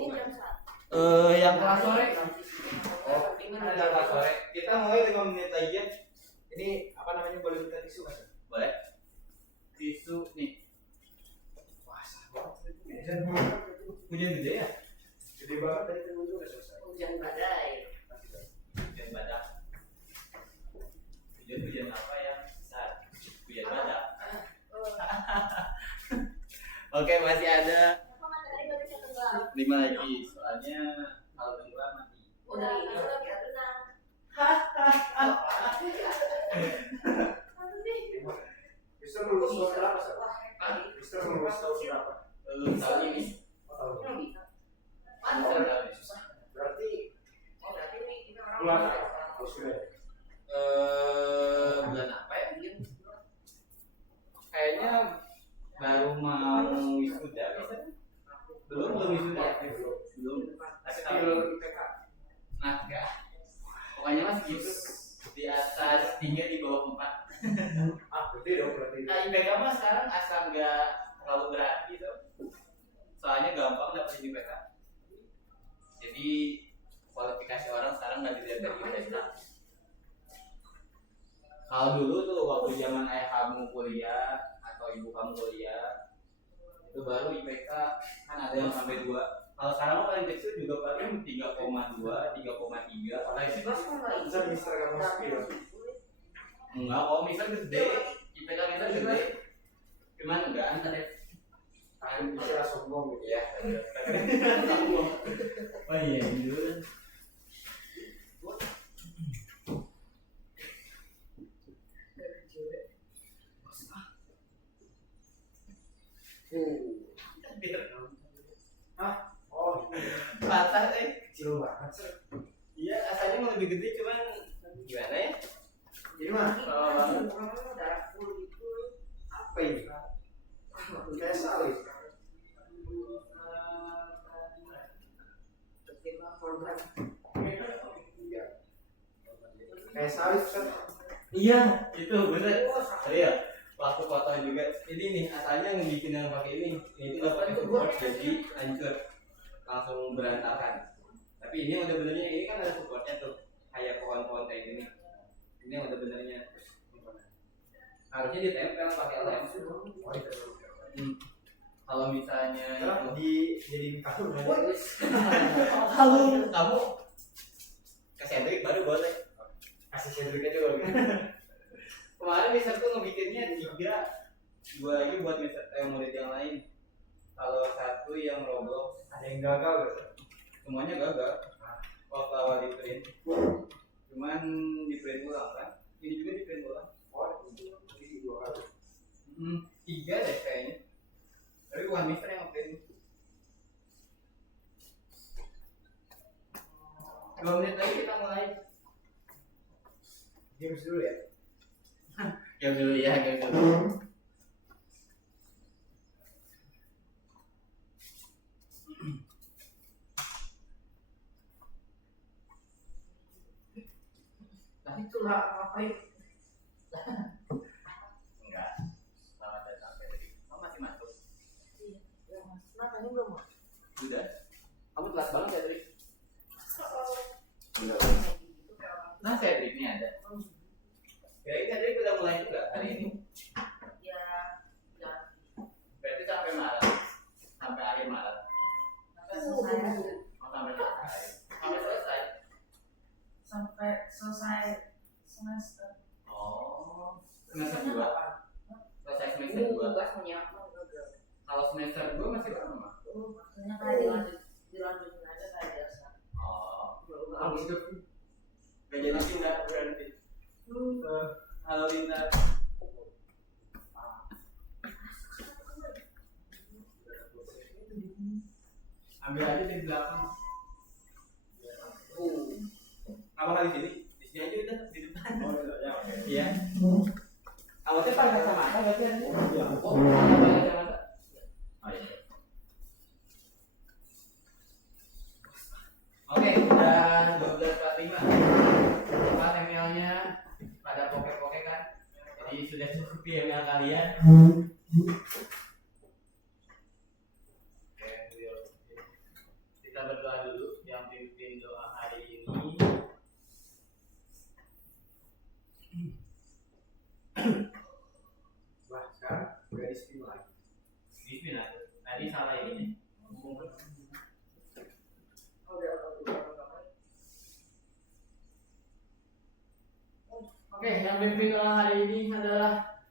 sini jam 1. Yang kelas sore. Oh, ada kelas sore. Kita mulai 5 menit lagi ya. Ini apa namanya, boleh minta tisu Mas? Boleh. Tisu nih. Wah, hujan gede ya? Gede banget tadi kan udah selesai. Hujan badai. Hujan badak. Hujan apa yang besar? Hujan badak. Oke, masih ada 5 lagi. Soalnya kalau tenggelam mati. Udah ini udah berenang. Mister lulus tahun berapa, Sir? Mister lulus tahun berapa? Tahun ini. Tahun ini. Susah. Berarti ini kita orang bulan apa? Oh, sudah. Bulan apa ya? Kayaknya baru mau wisuda. Belum wisuda. Belum. Tapi tahun IPK. nah enggak. Pokoknya mas gitu, di atas 3 di bawah 4. Berarti dong berarti. Nah, IPK mah sekarang asal nggak terlalu berat gitu. Soalnya gampang dapetin IPK. Jadi kualifikasi orang sekarang nggak dilihat dari IPK. Kalau dulu tuh waktu zaman ayah kamu kuliah atau ibu kamu kuliah, itu baru IPK kan ada yang sampai 2. Kalau sekarang paling kecil juga paling 3,2, 3,3. Kalau itu Bisa Mister kamu spill. enggak kok, misal gede, IPK kita gede. Cuman enggak antar ya. Kan bisa sombong gitu. Iya. Oh iya, gitu. Oh, Patah kecil banget, Sir. Iya, asalnya mau lebih gede cuman gimana ya? Ini mah darah full gitu. apa ini? Kayak sawit. Iya. Kayak sawit, Sir. Iya, itu bener. Iya, waktu foto juga. Ini nih asalnya ngebikin yang pakai ini. Ini tuh nggak pakai support jadi hancur, langsung berantakan. Tapi ini udah benernya, ini kan ada supportnya tuh, kayak pohon-pohon kayak gini. Ini udah benernya. Harusnya ditempel pakai lem. Oh, itu. Kalau misalnya Sekarang itu jadi kalung. kalung kamu ke Cedric baru boleh. Kasih Cedric aja dulu. Kemarin Mister tuh ngebikinnya 3, 2 lagi buat Mister murid yang lain. Kalau 1 yang Roblox, Ada yang gagal gak? semuanya gagal. Waktu awal di print, cuman di print ulang kan. Ini juga di print ulang. Oh, ini 2 kali. 3 deh kayaknya. Tapi bukan Mister yang ngeprint. 2 menit lagi kita mulai. Games dulu ya. Game dulu ya, game dulu. Tadi tuh ngapain? Enggak. Selamat datang Fedri. Kamu masih masuk? Iya. Kenapa ini belum? Sudah. Kamu telat banget Fedri. Nah Fedri ini ada. Kira-kira Fedri udah mulai juga hari ini. Ya. Berarti sampai Maret, sampai akhir Maret. Sampai selesai. Oh, sampai selesai. Sampai selesai. Sampai selesai semester. Oh. Semester 2. Selesai semester 2. Tugas menyiapkan. Kalau semester 2 masih lama. Maksudnya kayak dilanjutin aja kayak biasa. Oh. Habis itu Gak jadi pindah berarti. Halo Linda. Ambil aja dari belakang. Apa kali sini? Di sini aja udah di depan. oh ya oke. Iya. Awalnya pakai kacamata berarti ada. Iya. Oh, pakai kacamata. Oh iya. Oke, udah 12:45. Tempat emailnya pada poke-poke kan? Jadi sudah cukup email kalian. Oke, kita kita berdoa dulu. Yang pimpin doa hari ini Wah, sekarang udah di spin lagi. Bismillah. Tadi salah ini. Oke, yang pimpin doa hari ini adalah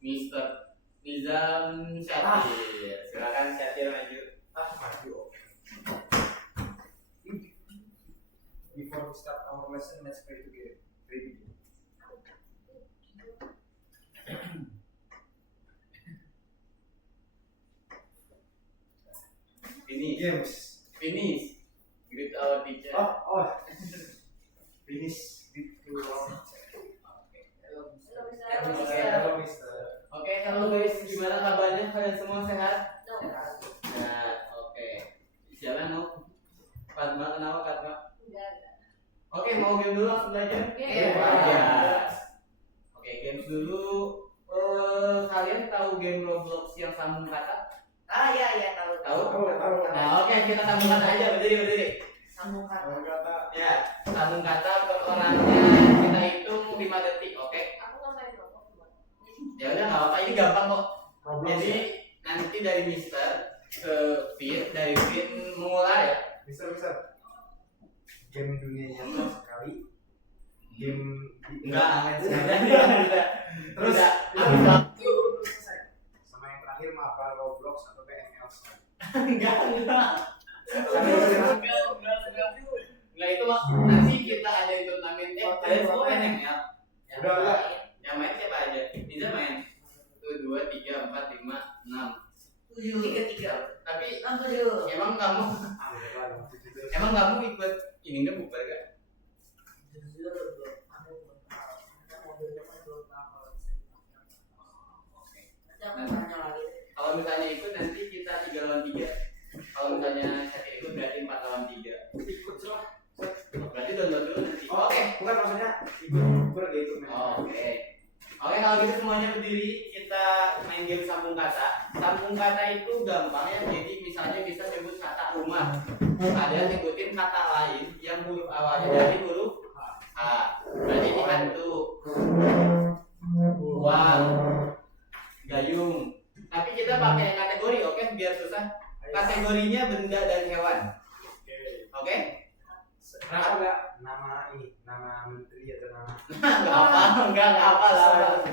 Mister Nizam Syatir. Silakan Syatir maju. Maju. Before we start our lesson, let's pray together. Pray together. Finish. Games. Finish. Greet our teacher. Oh. Finish. Big to round. Hello, Mister. Oke, halo guys, gimana kabarnya? Kalian semua sehat? Nah, oke. Siapa mau? Fatma, kenapa Fatma? Oke, mau game dulu langsung belajar? Game. Oke, games dulu. Kalian tahu game Roblox yang sambung kata? Iya tahu. Tahu? Nah, oke, kita sambung kata aja, berdiri. Sambung kata. Kalau kata Ya, sambung kata per orangnya kita hitung 5 detik, oke? Aku nggak main Roblox. Ya udah nggak apa-apa, ini gampang kok. Roblox. Jadi nanti dari Mister ke Vin, dari Vin mengular ya. Mister. Game dunia nyata sekali. Game Enggak, Terus habis waktu. selesai. Sama yang terakhir apa Roblox atau PNL sekali. Enggak. Enggak itu mah nanti kita ada turnamen kalian semua main ya. Udah. Yang main siapa aja? Bisa main. 1 2 3 4 5 6. 3. Tapi Langsung emang kamu ikut ini enggak bubar enggak? Kalau misalnya ikut nanti kita 3 lawan 3. Kalau misalnya Syatir ikut berarti 4 lawan 3. Ikut salah. Berarti download dulu nanti. Oke, bukan maksudnya ikut dia itu main. Oke, kalau gitu semuanya berdiri, kita main game sambung kata. Sambung kata itu gampang ya, jadi misalnya bisa sebut kata rumah. Ada sebutin kata lain yang huruf awalnya dari huruf H. Berarti ini hantu, uang, gayung. Tapi kita pakai kategori, oke? Biar susah. Kategorinya benda dan hewan. Oke? Kenapa enggak nama ini, nama menteri atau nama Enggak apa lah.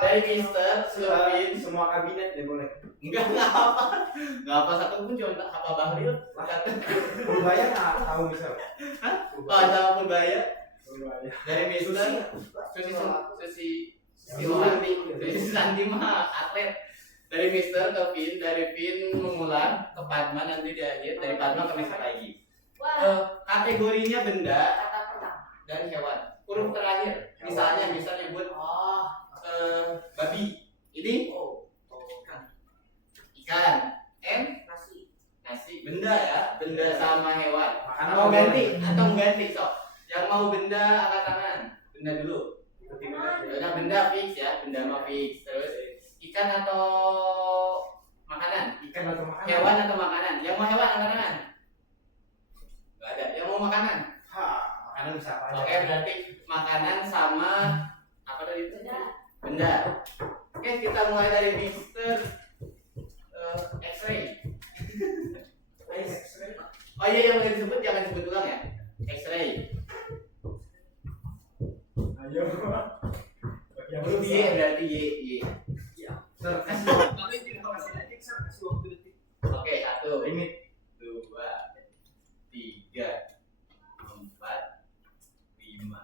Dari Mister, Slovin, semua kabinet ya boleh. enggak apa satu pun cuma apa Bahlil. Purbaya nggak tahu misal. Oh, sama Purbaya. Purbaya. Dari Mister, Susi Santi mah atlet. Dari Mister ke Vin, dari Vin mengulang ke Padma nanti di akhir, dari Padma ke Mister lagi. Kategorinya benda Kata pertama. dan hewan. Huruf terakhir, misalnya nyebut babi. Ini ikan. Nasi. Benda ya, benda sama hewan. Makanan Mau boleh. ganti atau ganti sok. Yang mau benda angkat tangan. Benda dulu. Udah benda fix ya, benda mah fix. Terus ikan atau makanan? Ikan atau makanan? Hewan atau makanan? Yang mau hewan angkat tangan. Gak ada. Yang mau makanan? Makanan bisa apa aja. Oke, berarti makanan sama apa tadi itu? Benda. Oke, kita mulai dari Mister X-ray. Oh iya, yang mau disebut jangan disebut ulang ya. X-ray. Ayo. Yang Huruf Y berarti Y. Kasih waktu detik. Oke, 1, Limit. 2, 3, 4, 5,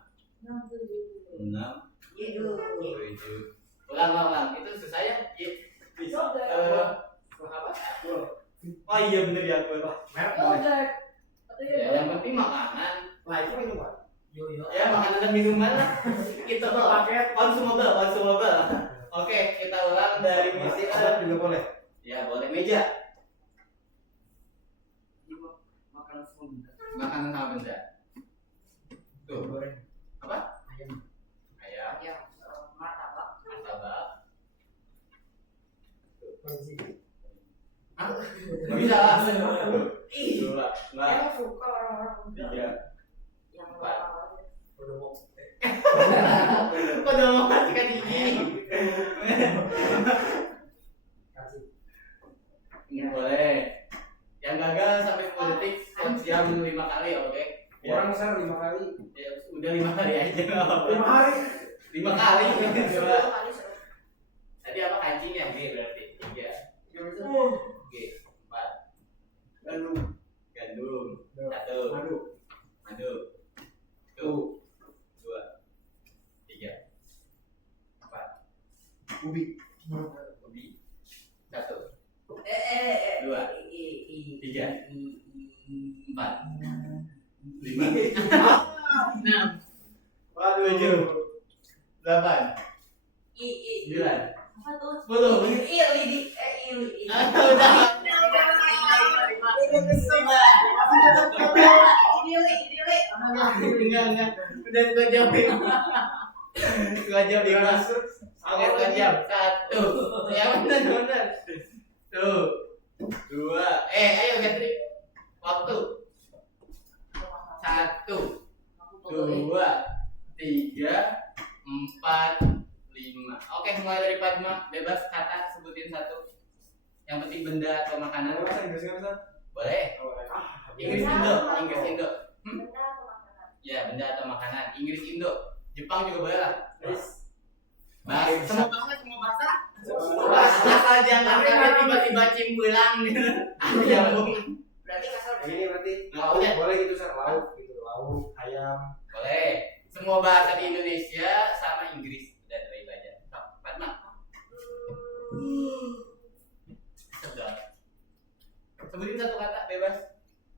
6, 7. Ulang. Itu susah ya? Apa? Oh iya bener ya aku. Merek boleh. Ya, yang penting makanan. Nah itu minuman. Ya makanan dan minuman lah. Kita tuh Paket. consumable. Oke, kita ulang dari misi Ada juga boleh. Ya boleh meja. Makanan Makanan semua benda. sama benda. Tuh. Goreng. Apa? Ayam. Martabak. Martabak. Bensin. Nggak bisa lah. Dua, nggak. Emang suka orang-orang muda Tiga. yang Empat. Udah mau. Kok udah mau kasih gigi? Boleh. Yang gagal sampai 10 detik, jam 5 kali, oke? Orang besar 5 kali. Ya, udah 5 kali aja nggak apa-apa. 5 hari. 5 kali. Coba. 10 kali seru. Tadi apa kancingnya? G berarti. 3. G. 4. Gandum. Gandum. 1. Madu. Madu. 2. 3. 4. Ubi. Ubi. 1. 2. 3. 4. 5. 6. Waduh. 7. 8. 9. Apa tuh? 10. Udah. Enggak. Udah 2 jam. 2 jam 5. Oke, 2 jam. 1. Ya benar. Tuh. 2. Ayo Gatri. Waktu. 1, 2, 3, 4, 5. Oke, mulai dari Padma. Bebas kata, sebutin satu. Yang penting benda atau makanan. Bahasa Inggris nggak bisa? Boleh. Inggris Indo. Benda atau makanan? Ya, benda atau makanan. Inggris Indo. Jepang juga boleh lah. Terus. Bahasa. Semua bahasa. Semua Asal jangan kalian tiba-tiba cimbulang gitu. Nyambung. Berarti kasar. Ini berarti Nggak lauk boleh. boleh gitu Sar, lauk gitu, lauk, ayam. Boleh. Semua bahasa di Indonesia sama Inggris. Udah dari belajar. Padma. Sedap. Sebutin satu kata bebas.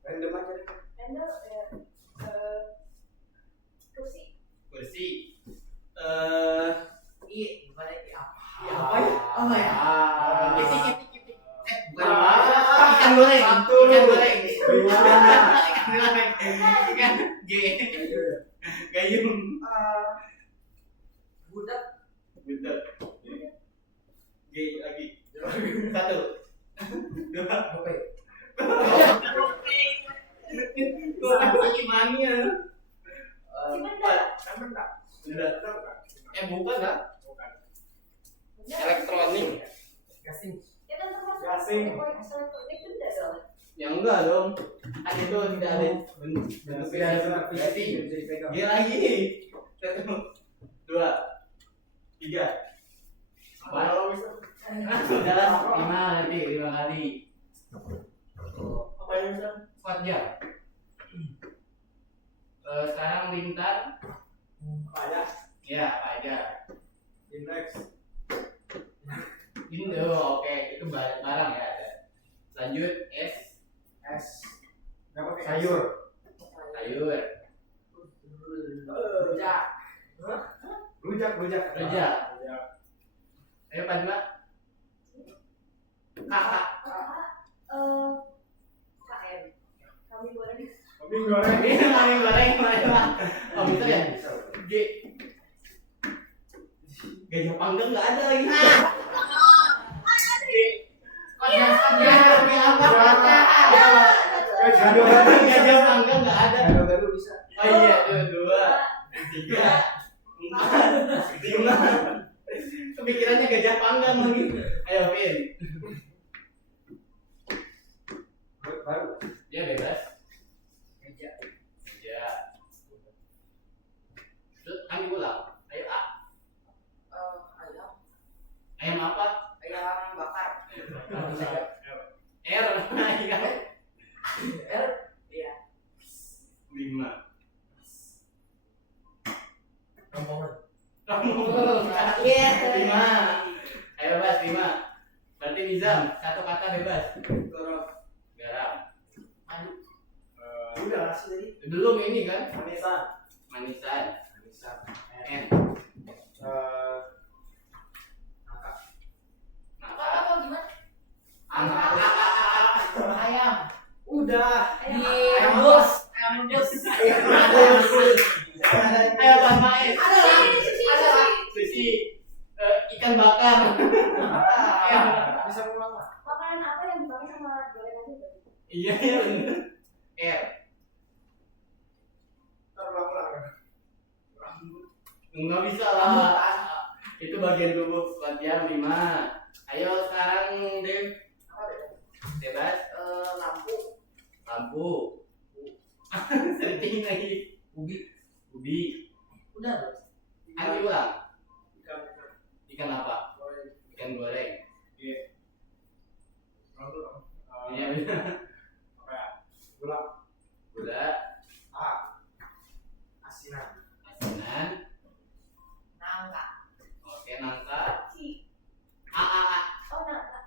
Random aja deh. Benda kursi. Kursi. Bukan apa? Apa ya? Apa ya? Kitik. Bukan Ah. apa? Ikan goreng. Satu. Ikan goreng. Gimana? Ikan G. Gayung. Budak. Budak. G lagi. 1. 2. Oke. Kok gimana? Si benda. Kan enggak? Benda. Bukan lah. Bukan. Benda. Elektronik. Gasing. Ya kan termasuk Gasing. elektronik benda dong. Ya enggak dong. Kan itu tidak ada bentuk Tidak ada berarti. bisa dipegang. Dia lagi. 1, 2, 3. Kalau bisa. Sudah 5 nanti 5 kali. Apa yang bisa? 4 jam. Sekarang Lintar. Apa ya? Ya, apa aja. Index. Indo, oke. Itu barang ya ada. Lanjut S. S. Enggak pakai sayur. Sayur. Rujak. Rujak. Rujak. Ayo Padma. Kakak. KM. Kami goreng. Kambing goreng. Ini kami goreng mana? Oh bisa ya? G. Gajah panggang nggak ada lagi. Gajah panggang nggak ada. Gado-gado bisa. Oh iya, 2, 3, 4, 5. Kepikirannya gajah panggang lagi. Ayo Vin. Baru. Dia bebas. Meja. Meja. Terus kami ulang. Ayo A. Ayam. Ayam apa? Ayam bakar. R. R. Iya. 5. Rombongan. Iya. 5. Ayo Bas 5. Berarti Nizam satu kata bebas. Garam. Aduh. Udah ngasih tadi. Belum ini kan? Manisan. Manisan. Manisan. N. Angka. Apa gimana? Angka. Ayam. Udah. Ayam bos. Ayam bos. Ayo Bang Maes. Ada. Sushi. Ikan bakar. Bisa pulang lah. Makanan apa yang dipakai sama Iya ya bener. R. Terulang-ulang. Nggak bisa lah. Itu bagian tubuh latihan 5. Ayo sekarang Dev. Bebas. Lampu. Searching lagi. Ubi. Udah bos. Ayo ulang. Ikan. Ikan apa? Ikan goreng. Iya. Iya benar. Apa ya? Gula. Gula. Asinan. Asinan. Nangka. Oke nangka. Si. A. Oh nangka.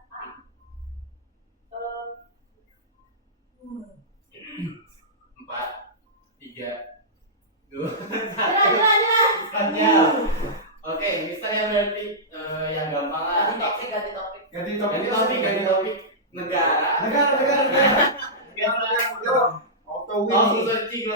4, 3, 2, 1. Jalan. Ikannya. Oke, Mister yang berarti yang gampang lah. Ganti topik. Ganti topik. Ganti topik. Negara. Negara. Jawab. Auto Langsung win. searching.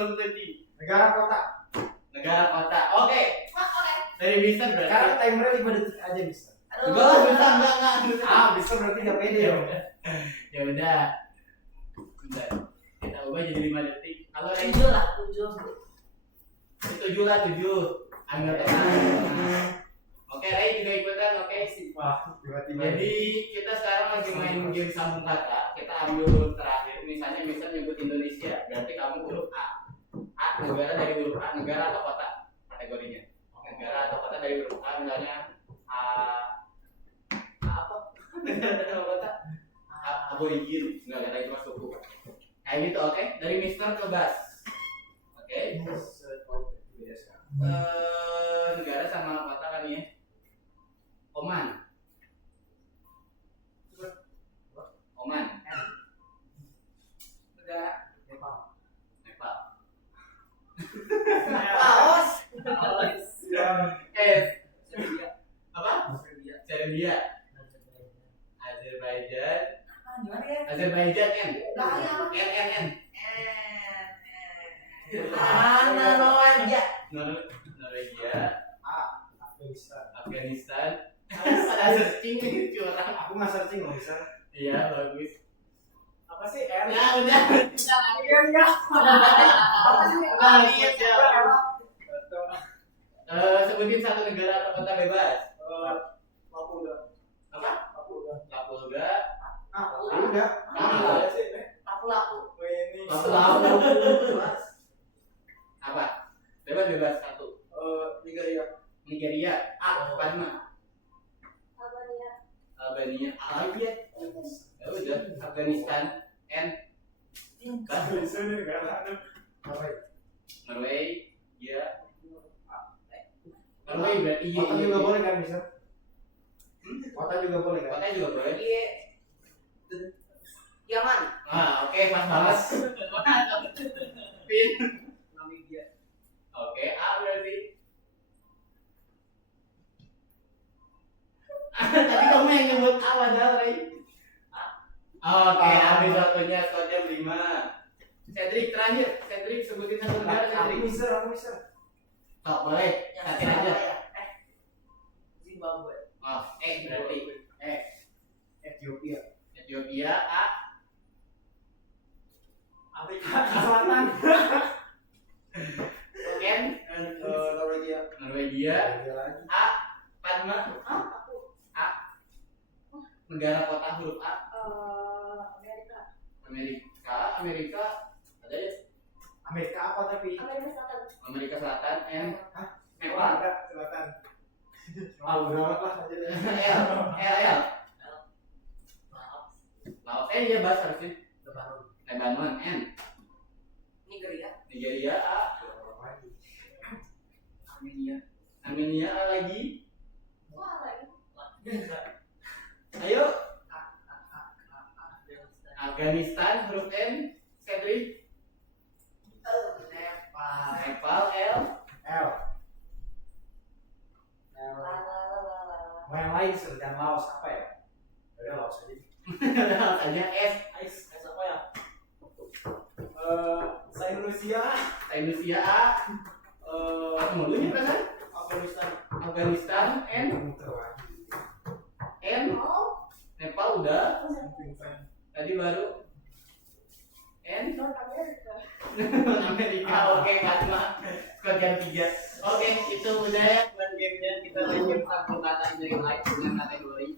Negara kota. Negara kota. Oke. Oke. Dari Mister berarti. Sekarang timernya 5 detik aja bisa. Enggak. Bisa berarti nggak pede ya. Ya udah. Bentar. Kita ubah jadi 5 detik. Kalau yang 7 lah, 7. itu 7 lah 7. Ambil tengah. Oke, Ray juga ikutan. Oke. Wah, tiba-tiba. Jadi kita sekarang lagi main game sambung kata. Kita ambil huruf terakhir. Misalnya nyebut Indonesia. Berarti kamu huruf A. A negara dari huruf A. Negara atau kota kategorinya. Negara atau kota dari huruf A. Misalnya A apa? Negara atau kota? Aborigin. Enggak ada itu suku. Kayak gitu, oke? Dari Mister ke Bas. Oke. Negara sama kota kan ya? Oman. Negara. Nepal. Laos. Serbia. Apa? Serbia. Azerbaijan. Gimana ya? Azerbaijan N. Belakangnya apa? N. Mana Norwegia? Norwegia. Afghanistan. Afghanistan. Ada searching curang. Aku nggak searching loh bisa. Iya bagus. Apa sih R? Ya udah. Iya. Apa sih? Nah, siap. Sebutin satu negara atau kota bebas. Papua. Apa? Papua. Kapolda. Udah. Lapu-lapu. Lapu-lapu. Apa? Bebas satu. Nigeria. A. Padma. Albania. A lagi ya. Ya udah. Afghanistan. N. Bisa nih negara apa? Norwegia. Norway berarti iya. Kota juga boleh kan bisa? Kota juga boleh kan? Kota juga boleh. Iya. Yaman. Oke, pas banget. Pin. Namibia. Oke, A berarti. Tadi kamu yang nyebut A padahal, Ray. Oke, habis waktunya skotnya 5. Cedric terakhir. Cedric sebutin satu negara, Cedric. Aku bisa. Sok, boleh. Satu aja. Zimbabwe. Berarti Ethiopia. Ethiopia, A. Afrika Selatan. N. Norwegia. Norwegia. lagi. A. Padma. A. Negara kota huruf A. Amerika. Ada ya? Amerika apa tapi? Amerika Selatan. N. Nepal. Nepal. Ada Selatan. Udah lah aja deh. L. Laos. Dia bahas harusnya. Lebanon. N. Nigeria. A. Armenia A lagi. Ayo. Afghanistan huruf N. Cedric. Nepal. L. Yang lain sedang Laos apa ya? Udah Laos aja. Tanya S. apa ya? Indonesia. Indonesia A. Aku mau dulu kan? Afghanistan. N. Nepal udah. Tadi baru and North America. Amerika. Oke, Fatma. Skor jam 3. Oke, itu udah ya buat gamenya. Kita lanjut satu kata dari live dengan kategori.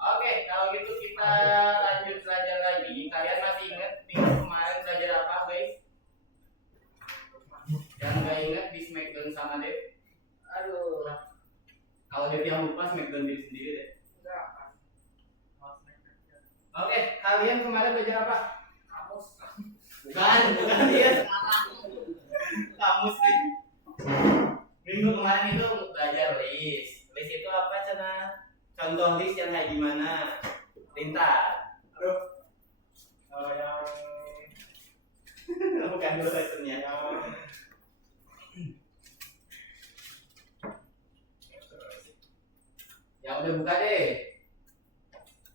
Oke, kalau gitu kita lanjut belajar lagi. Kalian masih ingat minggu kemarin belajar apa, guys? Yang nggak ingat di Smackdown sama Dev? Aduh. Kalau Dev yang lupa, Smackdown diri sendiri deh. Enggak. Oke, kalian kemarin belajar apa? Kamus. Bukan dia. Kamus nih. Minggu kemarin itu belajar list. List itu apa, Cina? Contoh list yang kayak gimana? Lintar. Aduh. Yang Bukan dulu lessennya. Yang udah buka deh.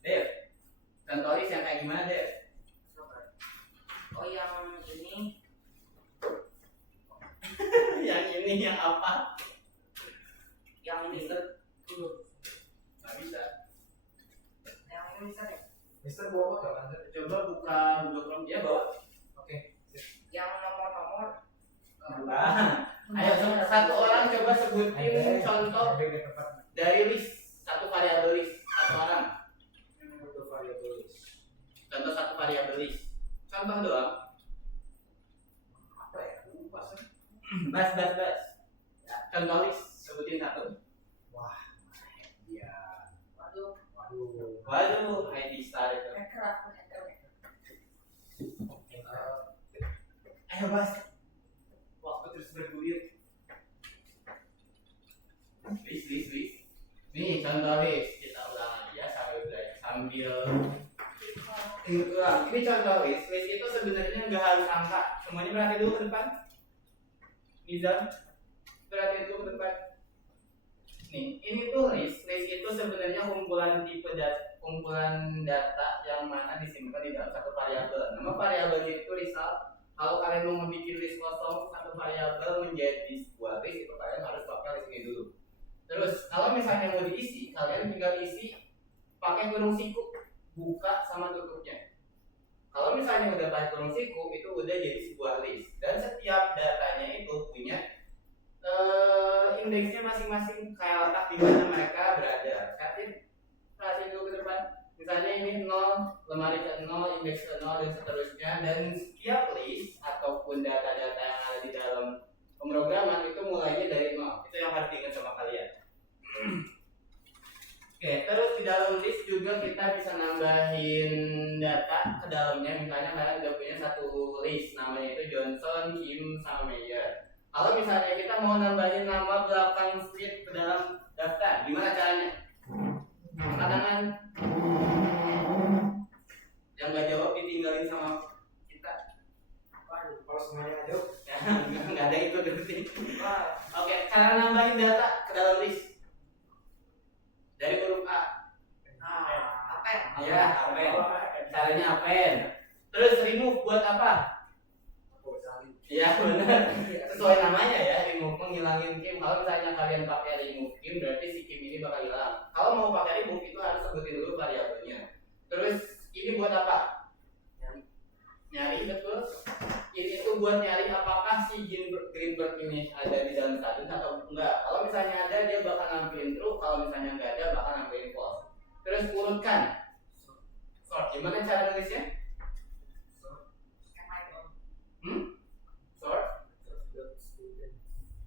Dev. Contoh list yang kayak gimana, Dev? Oh, yang ini. Yang ini yang apa? Yang ini. Nggak bisa. Yang ini bisa deh. Mister bawa gak kan? Coba buka Google Chrome dia bawa. Oke. Yang nomor-nomor. Bukan. Ayo satu orang coba sebutin contoh dari list, satu variabel list, satu orang. Untuk variabel list. Contoh satu variabel list. Contoh doang. Apa ya? Lupa sih. Bas. Ya, contoh list sebutin satu. Wah. Iya. Waduh. Waduh, IT star itu. Hacker. Ayo Bas. Waktu terus bergulir. List. Nih contoh list. Kita ulang lagi ya sambil ini contoh list. List itu sebenarnya nggak harus angka. Semuanya berarti dulu ke depan. Nizam, berarti dulu ke depan. Nih, ini tuh list. List itu sebenarnya kumpulan data yang mana disimpan di dalam satu variabel. Nama variabelnya itu result. Kalau kalian mau membuat list kosong satu variabel menjadi sebuah list, itu kalian harus pakai list ini dulu. Terus kalau misalnya mau diisi, kalian tinggal isi pakai kurung siku, buka sama tutupnya. Kalau misalnya udah pakai kurung siku, itu udah jadi sebuah list. Dan setiap datanya itu punya indeksnya masing-masing, kayak letak di mana mereka berada. Perhatiin dulu ke depan. Misalnya ini 0, lemari ke 0, indeks ke 0 dan seterusnya. Dan setiap list ataupun data-data yang ada di dalam pemrograman itu mulainya dari 0. Itu yang harus diingat sama kalian. Oke, terus di dalam list juga kita bisa nambahin data ke dalamnya. Misalnya kalian udah punya satu list, namanya itu Johnson, Kim, sama Mayer. Kalau misalnya kita mau nambahin nama belakang street ke dalam daftar, gimana caranya? Angkat tangan. Yang nggak jawab ditinggalin sama kita. Kalau semuanya aja. Ya, nggak ada ikut berarti. Oke, cara nambahin data ke dalam list dari huruf A. Apel. Ya, append. Caranya append. Terus remove buat apa? Iya benar. Sesuai namanya ya, remove menghilangin Kim. Kalau misalnya kalian pakai remove Kim, berarti si Kim ini bakal hilang. Kalau mau pakai remove itu harus sebutin dulu variabelnya. Terus ini buat apa? Nyari, betul. Ini tuh buat nyari apakah si Greenberg ini ada di dalam status atau enggak. Kalau misalnya ada, dia bakal nampilin true. Kalau misalnya enggak ada, bakal nampilin false. Terus urutkan. Sort. Gimana cara nulisnya? Sort.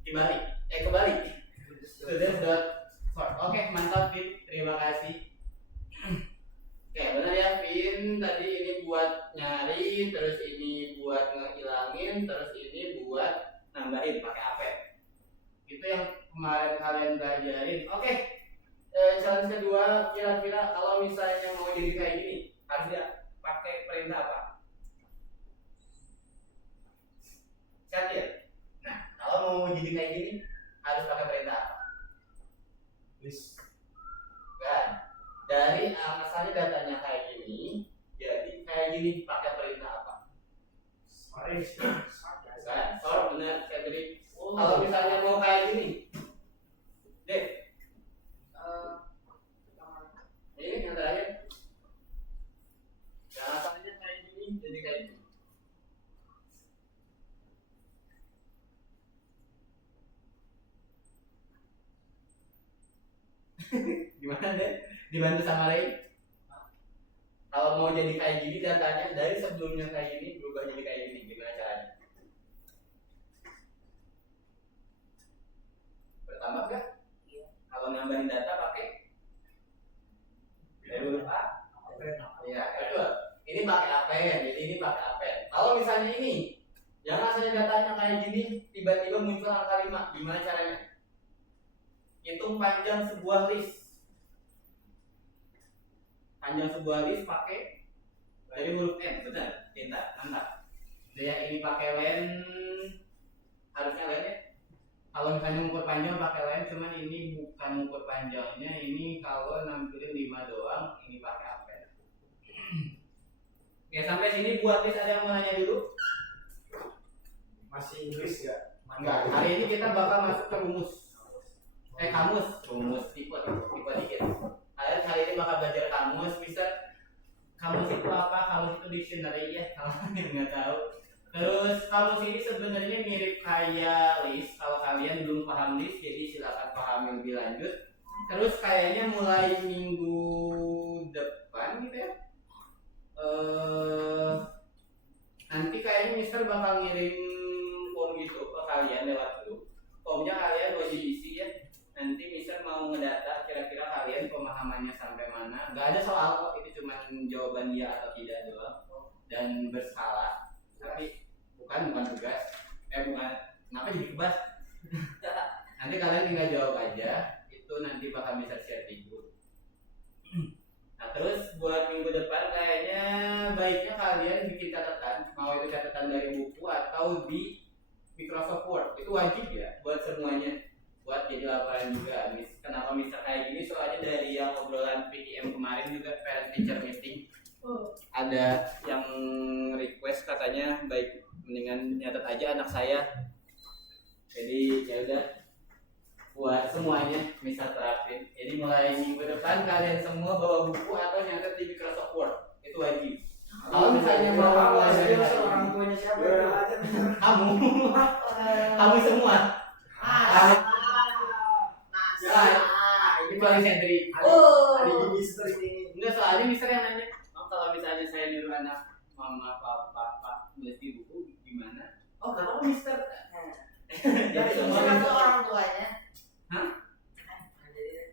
Kebalik. Student.sort. Oke, mantap Vin. Terima kasih. Oke, benar ya Vin. Tadi ini buat nyari, terus ini buat ngehilangin, terus ini buat nambahin pakai append. Itu yang kemarin kalian belajarin. Oke. Challenge kedua, kira-kira kalau misalnya mau jadi kayak gini, harus dia pakai perintah apa? Chat ya? Nah, kalau mau jadi kayak gini, harus pakai perintah apa? List. Kan? Dari asalnya datanya kayak gini, jadi kayak gini pakai perintah apa? Arrange. Kan? Sort benar, Cedric. Kalau misalnya mau kayak gini, Dev, ini yang terakhir. Ya, Gimana deh? Dibantu sama Ray? Kalau mau jadi kayak gini datanya dari sebelumnya kayak gini berubah jadi kayak gini, gimana caranya? Bertambah nggak? Iya. Kalau nambahin data pakai dari huruf A? Iya, betul. Ini pakai append, jadi ini pakai append. Kalau misalnya ini, yang asalnya datanya kayak gini, tiba-tiba muncul angka 5, gimana caranya? Hitung panjang sebuah list. Panjang sebuah list pakai dari huruf N, benar? Pintar, mantap. Jadi yang ini pakai len, harusnya len ya. Kalau misalnya ukur panjang pakai len, cuman ini bukan ukur panjangnya. Ini kalau nampilin 5 doang, ini pakai append. Oke, sampai sini buat list ada yang mau nanya dulu? Masih Inggris ya? Enggak. Hari ini kita bakal masuk ke rumus. Rumus tipe dikit. Hari ini bakal belajar kamus. Bisa kamus itu apa? Kamus itu dictionary ya. Kalau kalian nggak tahu. Terus kamus ini sebenarnya mirip kayak list. Kalau kalian belum paham list, jadi silakan pahami lebih lanjut. Terus kayaknya mulai minggu depan gitu ya. Nanti kayaknya Mister bakal ngirim form gitu ke kalian lewat grup. Formnya kalian wajib isi ya. Nanti Mister mau ngedata kira-kira kalian pemahamannya sampai mana. Gak ada soal kok, itu cuma jawaban dia atau tidak doang. Dan bersalah. Tapi bukan tugas. Bukan. Kenapa jadi kebas? Nanti kalian tinggal jawab aja. Itu nanti bakal bisa share di grup. Nah terus buat minggu depan kayaknya baiknya kalian bikin catatan, mau itu catatan dari buku atau di Microsoft Word, itu wajib ya buat semuanya, buat jadi laporan juga. Kenapa Mister kayak gini? Soalnya dari yang obrolan PTM kemarin juga parent teacher meeting, ada yang request katanya baik mendingan nyatet aja anak saya. Jadi ya udah buat semuanya bisa terapin. Jadi mulai minggu depan kalian semua bawa buku atau nyatet di Microsoft Word, itu wajib. Kalau misalnya mau belajar orang tuanya siapa? kamu semua. Ini paling sentri. Ada Mister ini. Enggak, soalnya Mister yang nanya. Kalau misalnya saya nyuruh anak mama papa nulis di buku gimana? Oh kalau Mister. Jadi semua Itu orang tuanya. Hah?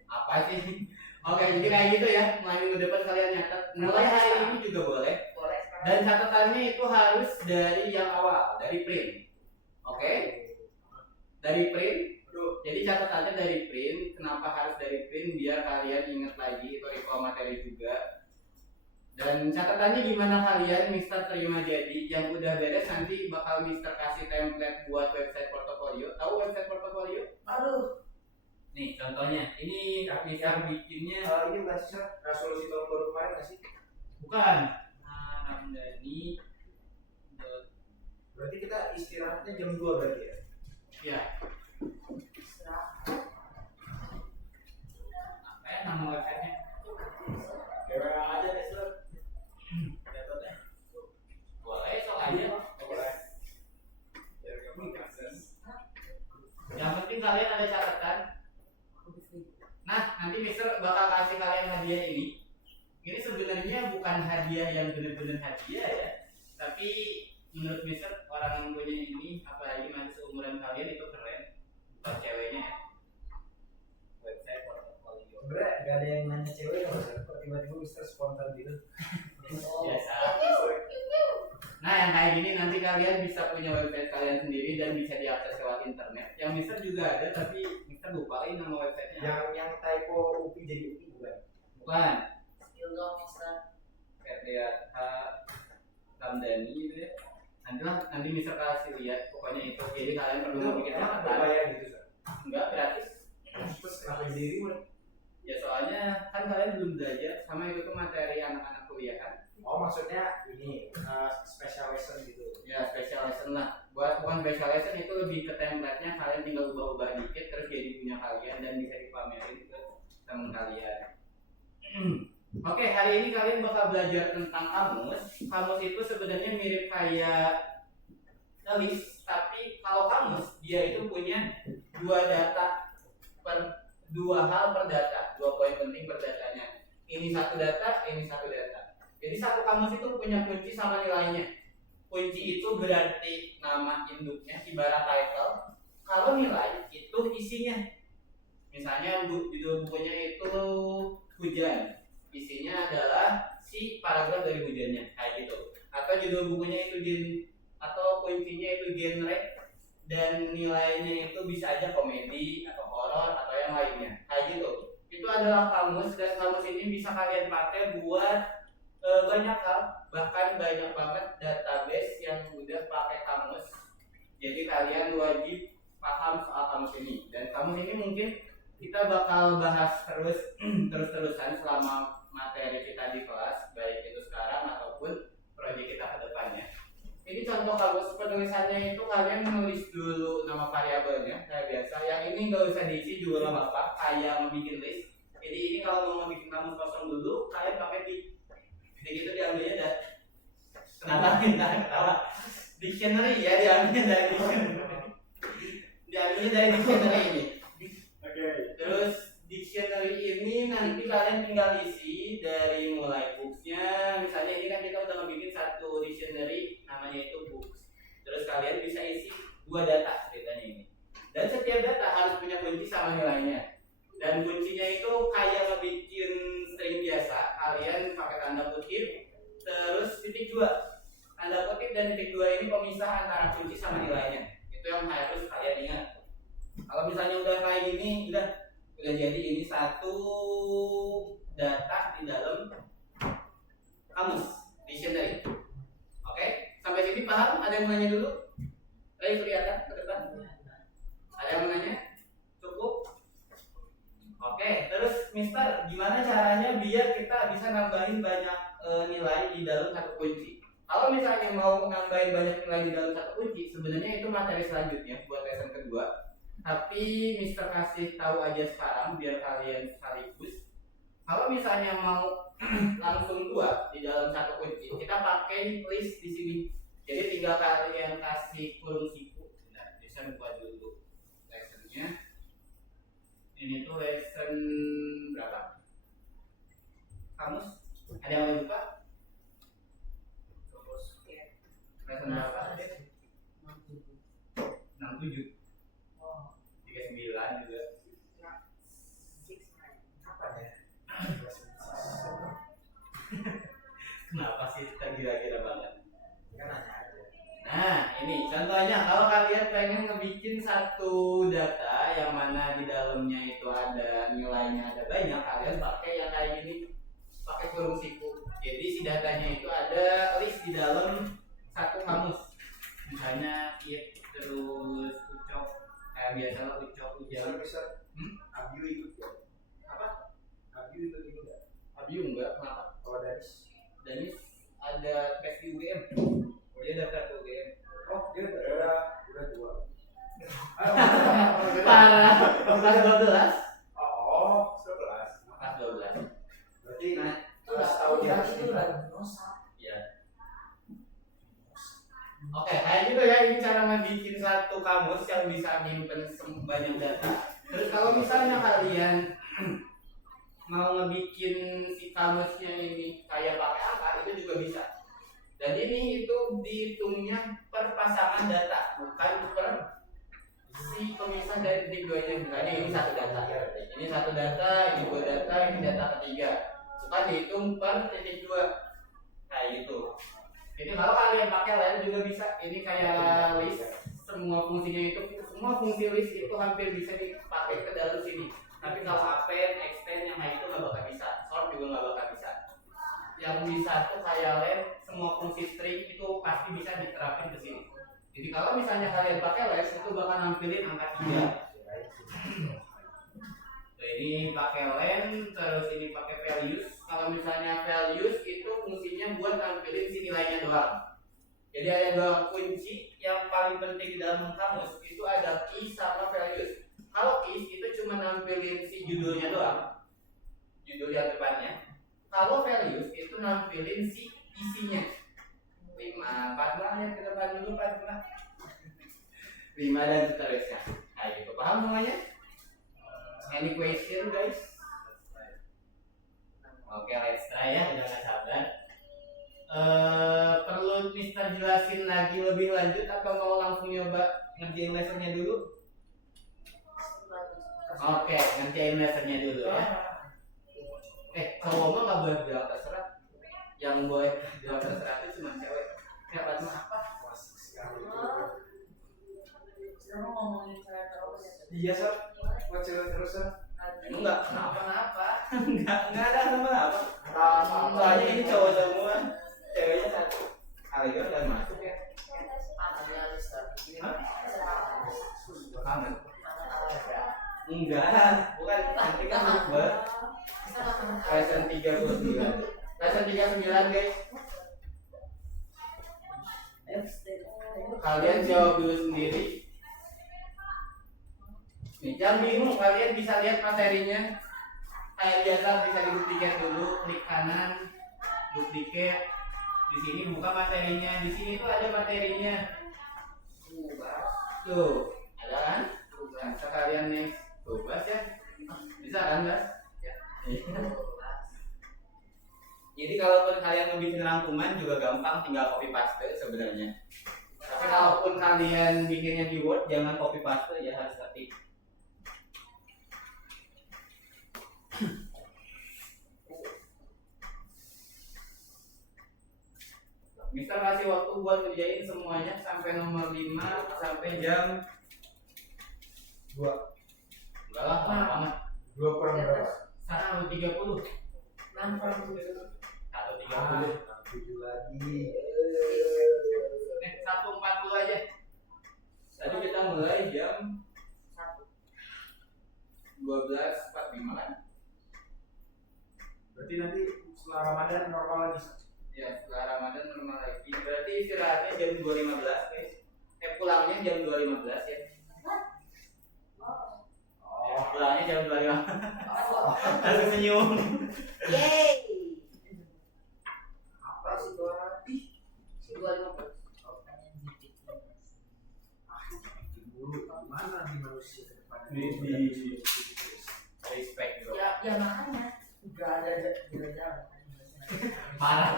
Apa sih? Oke, jadi kayak gitu ya. Mulai minggu depan kalian nyatet. Mulai hari ini juga boleh. Boleh sekarang. Dan catatannya itu harus dari yang awal, dari print. Oke? Dari print. Jadi catatannya dari print. Kenapa harus dari print? Biar kalian ingat lagi, itu recall materi juga. Dan catatannya gimana kalian Mister terima jadi. Yang udah beres nanti bakal Mister kasih template buat website portofolio. Tahu website portofolio? Aduh. Nih contohnya, ini Mister bikinnya. Ini bukan sih resolusi tahun baru kemarin nggak sih? Bukan. Ramdhani. Berarti kita istirahatnya jam 2 berarti ya? Ya. Apa ya nama websitenya? Dewa aja deh Sur. Boleh, sok aja. Boleh. Biar kamu akses. Yang penting kalian ada catatan. Nah, nanti Mister bakal kasih kalian hadiah ini. Ini sebenarnya bukan hadiah yang benar-benar hadiah ya, tapi menurut Mister orang yang punya ini, apalagi masih seumuran kalian itu keren, bukan ceweknya ya. Website portofolio. Sebenernya gak ada yang nanya cewek ya Mas, kok tiba-tiba Mister spontan gitu. Biasa. Nah yang kayak gini nanti kalian bisa punya website kalian sendiri dan bisa diakses lewat internet. Yang Mister juga ada tapi Mister lupa ini nama websitenya. Yang typo UPI jadi UPI bukan? Bukan. Skill dong, Mister. Ferdiat Ramdhani gitu ya. Nanti Mister kasih lihat pokoknya itu. Jadi kalian perlu bikin Emang catatan. berbayar gitu Sir? Enggak, gratis. Terus kenapa jadi reward? Ya soalnya kan kalian belum belajar sama itu tuh materi anak-anak kuliah kan. Oh maksudnya ini special lesson gitu. Ya special lesson lah. Bukan special lesson, itu lebih ke template-nya, kalian tinggal ubah-ubah dikit terus jadi punya kalian dan bisa dipamerin ke teman kalian. Oke, hari ini kalian bakal belajar tentang kamus. Kamus itu sebenarnya mirip kayak list, tapi kalau kamus dia itu punya 2 data per dua hal per data, 2 poin penting per datanya. Ini satu data, ini satu data. Jadi satu kamus itu punya kunci sama nilainya. Kunci itu berarti nama induknya, ibarat title. Kalau nilai itu isinya. Misalnya judul bukunya itu hujan, isinya adalah si paragraf dari hujannya, kayak gitu. Atau judul bukunya itu atau kuncinya itu genre dan nilainya itu bisa aja komedi atau horor atau yang lainnya, kayak gitu. Itu adalah kamus, dan kamus ini bisa kalian pakai buat banyak hal, bahkan banyak banget database yang udah pakai kamus. Jadi kalian wajib paham soal kamus ini, dan kamus ini mungkin kita bakal bahas terus-terusan selama materi kita di kelas, baik itu sekarang ataupun proyek kita ke depannya. Ini contoh kamus penulisannya itu kalian menulis dulu nama variabelnya kayak biasa. Yang ini nggak usah diisi juga nggak apa-apa, kayak membuat list. Jadi ini kalau mau bikin kamus kosong dulu, kalian pakai di gitu diambilnya dah. Kenapa kita ketawa? Dictionary ya, diambilnya dari dictionary. Diambilnya dari dictionary ini. Terus dictionary ini nanti kalian tinggal isi dari mulai books-nya. Misalnya ini kan kita udah bikin satu dictionary namanya itu books. Terus kalian bisa isi 2 data ceritanya ini. Dan setiap data harus punya kunci sama nilainya. Dan kuncinya itu kayak ngebikin string biasa. Kalian pakai tanda kutip, terus titik 2. Tanda kutip dan titik 2 ini pemisah antara kunci sama nilainya. Itu yang harus kalian ingat. Kalau misalnya udah kayak gini, udah jadi ini satu data di dalam kamus dictionary. Oke, sampai sini paham? Ada yang nanya dulu? Ayo kelihatan ke depan. Ada yang nanya? Cukup? Oke, terus Mister, gimana caranya biar kita bisa nambahin banyak nilai di dalam satu kunci? Kalau misalnya mau nambahin banyak nilai di dalam satu kunci, sebenarnya itu materi selanjutnya buat lesson kedua. Tapi Mister kasih tahu aja sekarang biar kalian sekaligus. Kalau misalnya mau langsung 2 di dalam satu kunci, kita pakai list di sini. Jadi tinggal kalian kasih kurung siku. Nah, bisa buka dulu lessonnya. Ini tuh lesson berapa? Kamus? Ada yang mau buka? Terus lesson berapa? 67. 39 juga. Apa ya? Kenapa sih kita gila-gila banget? Kan nanya aja. Nah, ini contohnya kalau kalian pengen ngebikin satu data yang mana di dalamnya itu ada nilainya ada banyak, kalian pakai yang kayak gini, pakai kurung siku. Jadi si datanya itu ada list di dalam satu kamus. Misalnya if terus ucok kayak biasa lah ucok ujian. Bisa. Abiu ikut ya? Apa? Abiu ikut ini enggak? Abiu enggak? Kenapa? Kalau Danis. Danis ada tes di UGM. Dia daftar ke UGM. Oh, dia udah tua. Parah. Kelas 12. Oh, 11. Kelas 12. Berarti Nah, udah setahun di atas itu dosa. ya. Oke, kayak gitu ya, ini cara ngebikin satu kamus yang bisa nyimpen banyak data. Terus kalau misalnya kalian mau ngebikin si kamusnya ini kayak pakai apa, itu juga bisa. Dan ini itu dihitungnya per pasangan data, bukan per si pemisah dari titik 2-nya. Misalnya ini satu data, ini satu data, ini 2 data, ini data ketiga. Bukan dihitung per titik 2 kayak gitu. Jadi kalau kalian pakai lain juga bisa. Ini kayak list, semua fungsinya itu, semua fungsi list itu hampir bisa dipakai ke dalam sini. Tapi kalau append, extend yang kayak itu nggak bakal bisa, sort juga nggak bakal bisa. Yang bisa tuh kayak len, semua fungsi string itu pasti bisa diterapin ke sini. Jadi kalau misalnya kalian pakai les itu bakal nampilin angka 3. Nah, ini pakai len, terus ini pakai values. Kalau misalnya values itu fungsinya buat nampilin si nilainya doang. Jadi ada 2 kunci yang paling penting di dalam kamus, itu ada key sama values. Kalau key itu cuma nampilin si judulnya doang, judul yang depannya. Kalau values itu nampilin si isinya. 5, 14 ya, ke depan dulu 14. 5 dan seterusnya. Nah, gitu. Paham semuanya? Any question guys? Oke, let's try ya, udah gak sabar. Perlu Mister jelasin lagi lebih lanjut atau mau langsung nyoba ngerjain lessonnya dulu? Oke, ngerjain lessonnya dulu ya. Cowok mah nggak boleh bilang terserah. Yang boleh bilang terserah itu cuma cewek. Siapa tuh apa? Klasik sekali itu. Sekarang ngomongin cewek terus. Iya Sar, buat cewek terus Sar. Emang nggak kenapa? Nggak ada apa-apa. Soalnya ini cowok semua, ceweknya satu. Kalian nggak masuk ya? Anaknya Lista. Kangen? Ada. Enggak, bukan. Nanti kan berubah. Lesson 39. Lesson 39 guys. Kalian jawab dulu sendiri. Nih, jangan bingung, kalian bisa lihat materinya. Kayak biasa bisa duplikat dulu, klik kanan, duplikat. Di sini buka materinya, di sini tuh ada materinya. Tuh, ada kan? Bisa kalian next. Tuh, Bas ya. Bisa kan, Bas? Ya. Jadi kalaupun kalian ngebikin rangkuman juga gampang, tinggal copy paste sebenarnya. Tapi kalaupun kalian bikinnya di Word, jangan copy paste ya, harus ketik. Mister kasih waktu buat ngerjain semuanya sampai nomor 5 sampai jam 2. enggak lah, lama banget. 2 kurang berapa? 1.30. 6:30. 1.30. 7 lagi. 1.40 aja. Tadi kita mulai jam 12.45 kan? Berarti nanti setelah Ramadan normal lagi. Ya, setelah Ramadan normal lagi. Berarti istirahatnya jam 2.15 guys. Pulangnya jam 2.15 ya. Pulangnya jam 2.15. Langsung senyum. Yeay. Apa Si sih? dua. Si 2:15. Dulu mana di manusia ke depan? Di respect bro. Ya makanya nggak ada jalan. Parah.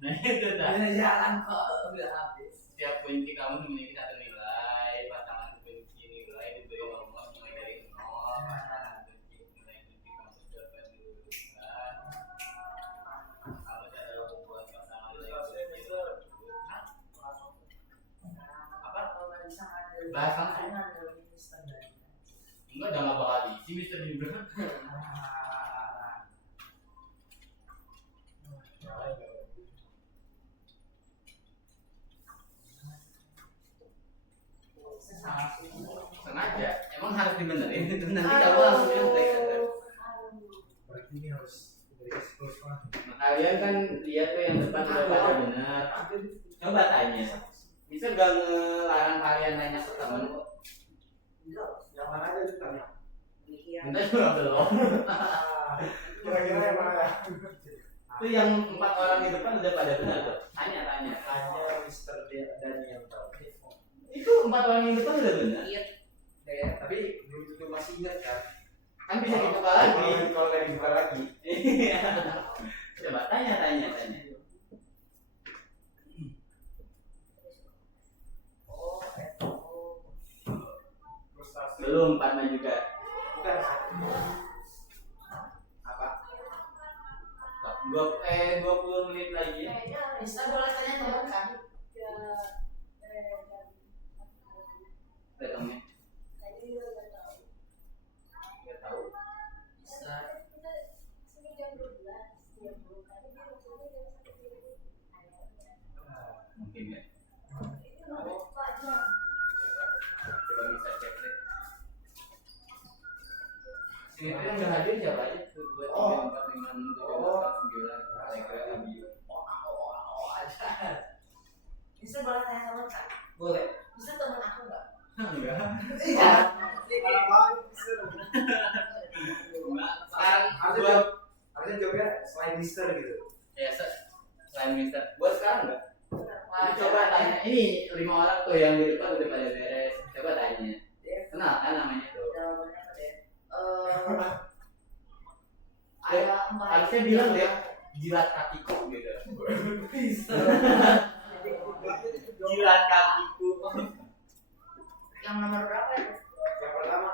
Nah itu dah. Ada jalan kok udah habis. Setiap kunci kamu memiliki satu nilai. Pasangan kunci nilai diberi nomor mulai dari 0. Pasangan kunci nilai kunci kamu dapat dirumuskan. Kalau cara membuat pasangan nilai kunci apa? Kalau bisa ngambil. Bahas langsung. Ngambil ini standar. Enggak, udah nggak bakal diisi Mister juga. Sengaja, emang harus dibenerin itu nanti kamu langsung nyontek. Berarti ini harus dikasih terus mah. Nah, kalian kan lihat tuh yang depan udah pada benar. Coba tanya. Bisa gak ngelarang kalian nanya ke temen kok? Yang mana aja itu tanya. Kita juga belum. Kira-kira yang mana? Itu yang 4 orang di depan udah pada benar tuh. Tanya. Hanya Mister Dani yang tahu. Itu 4 orang yang depan udah benar. Iya. Tapi belum tentu masih ingat kan? Kan bisa dicoba lagi. Kalau lagi buka lagi. Iya. Coba tanya. Frustasi. Belum 4 juga. Bukan. Apa? 20 menit lagi. Bisa boleh tanya teman kan? Datangnya. Nggak tahu. Bisa. Mungkin ya. Coba bisa cek deh. Sini tuh yang nggak hadir siapa aja? 2, 3, 4, 5, 6, 7, 8, 9. Saya kira video. Bisa boleh tanya teman kan? Boleh. Bisa teman aku nggak? Enggak. Iya. Sekarang Harusnya jawabnya selain Mister gitu. ya selain Mister. Buat sekarang enggak? Jadi coba tanya. Ini 5 orang tuh yang di depan udah pada beres. Coba tanya. Kenal kan namanya tuh. Jawabannya apa deh? bilang ya jilat kakiku gitu. Bisa. Jilat kakiku. Yang nomor berapa itu? Yang pertama.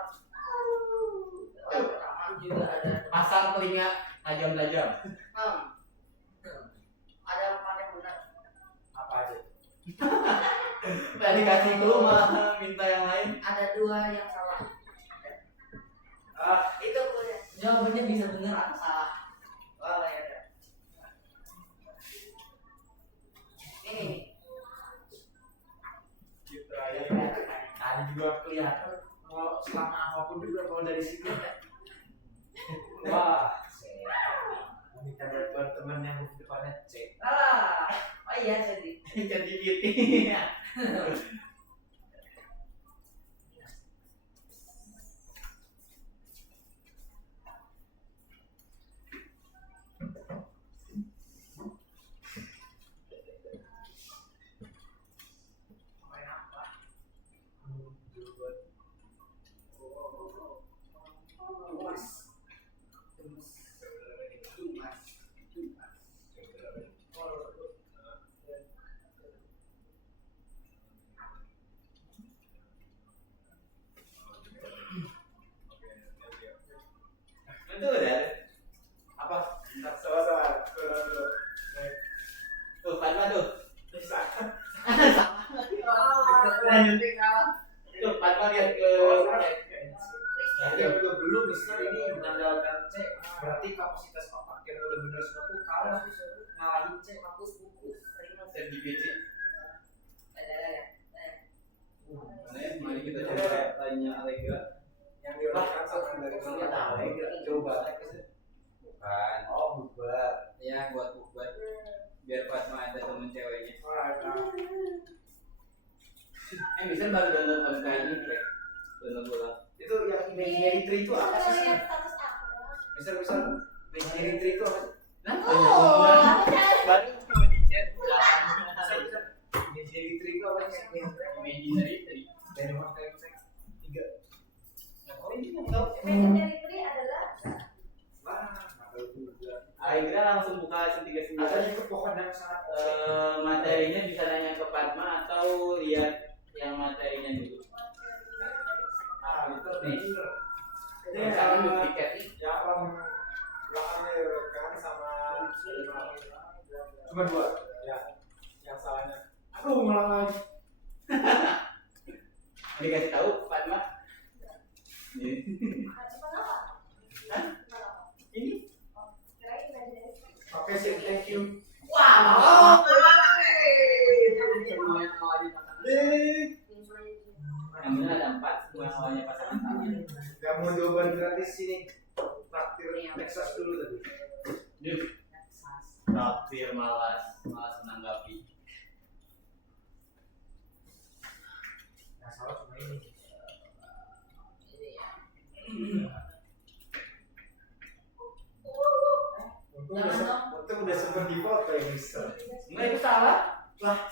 Yang pertama juga ada. Pasang telinga tajam-tajam. Ada 4 yang benar. Apa aja? Nggak dikasih clue malah minta yang lain. Ada 2 yang salah. Itu boleh. Jawabannya bisa bener. Salah. Oh ya udah. Ini. Tadi juga kelihatan kalau selama apapun juga kalau dari sini. Wah, minta bantuan teman yang depannya cek. Oh iya jadi. Jadi gitu. Itu udah. Apa? Sama-sama. Tuh, Fatma tuh. Bisa. Lanjutin kawan. Tuh, Fatma lihat ke Ya juga belum, Mister, ini mengandalkan C. Berarti kapasitas otak yang udah bener semua tuh kalah ngalahin C. Hapus buku. ChatGPT. Mana ya? Mari kita coba tanya Allegra. Yang diolahkan sama dari mana? Coba. Bukan. Oh, bubar. Ya buat bukber. Biar Fatma ada temen ceweknya. Bisa baru download angka ini, Greg. Download ulang. Itu yang imaginary tree itu apa sih? Sir? Status aku. Bisa imaginary tree itu apa sih? Nah, Oh, baru cuma di chat. Imaginary tree itu apa sih? Imaginary tree. Dari mana saya cek? 3. Oh, ini yang tahu. imaginary tree adalah Wah, nggak tahu juga. Allegra langsung buka Ada 39. juga pohon yang sangat Materinya bisa nanya ke Fatma atau lihat yang materinya dulu. itu bener. Ini Misalkan bukti tiket. yang belakangnya kan sama cuma 2 ya yang salahnya. Aduh, ngulang lagi. Dikasih tahu Fatma. Ini. Hah? Ini. Oke sih, thank you. wow. Yang benar ada 4, semuanya pasangan tangan. Gak mau jawaban gratis sini. Traktir Texas dulu tadi. Traktir malas menanggapi. Yang salah cuma ini. Untung udah sempet di foto ya, Mister. Enggak, itu salah. Itu apa?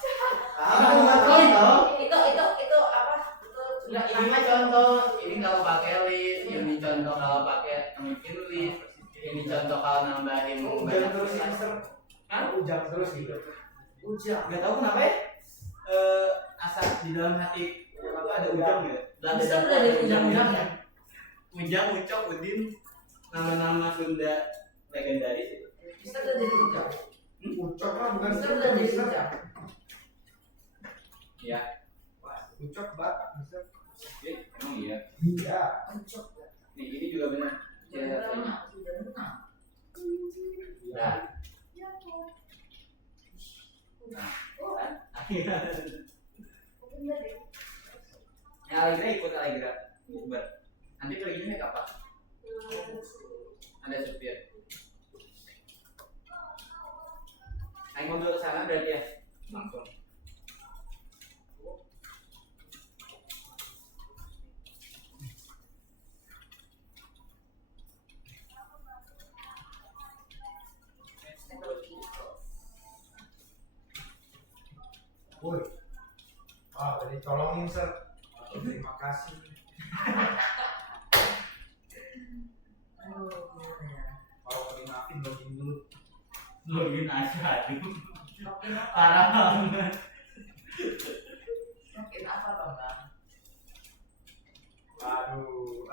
Enggak, ini mah contoh. Ini kalau pakai list, ini contoh kalau pakai bikin list, ini contoh kalau nambahin Ujang terus ya, Mister. Hah? Ujang terus gitu. Ujang. Nggak tahu kenapa ya? Asal di dalam hati ada ujang ya. Bisa udah dari ujang-ujang ya? Ujang, Ucok, Udin, nama-nama Sunda legendaris itu. Bisa udah dari ujang. Ucok lah bukan Bisa udah dari ujang. Ya, Wah, Ucok Batak, Mister. emang iya. Iya. Ujang. Nih, ini juga benar. Ujang. Nah, ya Allegra ikut Allegra. Uber. Nanti perginya naik apa? Ada supir. Naik mobil ke sana berarti ya? Langsung. Woi. Wah, tadi tolongin, Sir. Terima kasih. Kalau mau dimaafin, bagiin dulu Login aja, aduh. Login apa? Parah banget. Login apa bang? Aduh.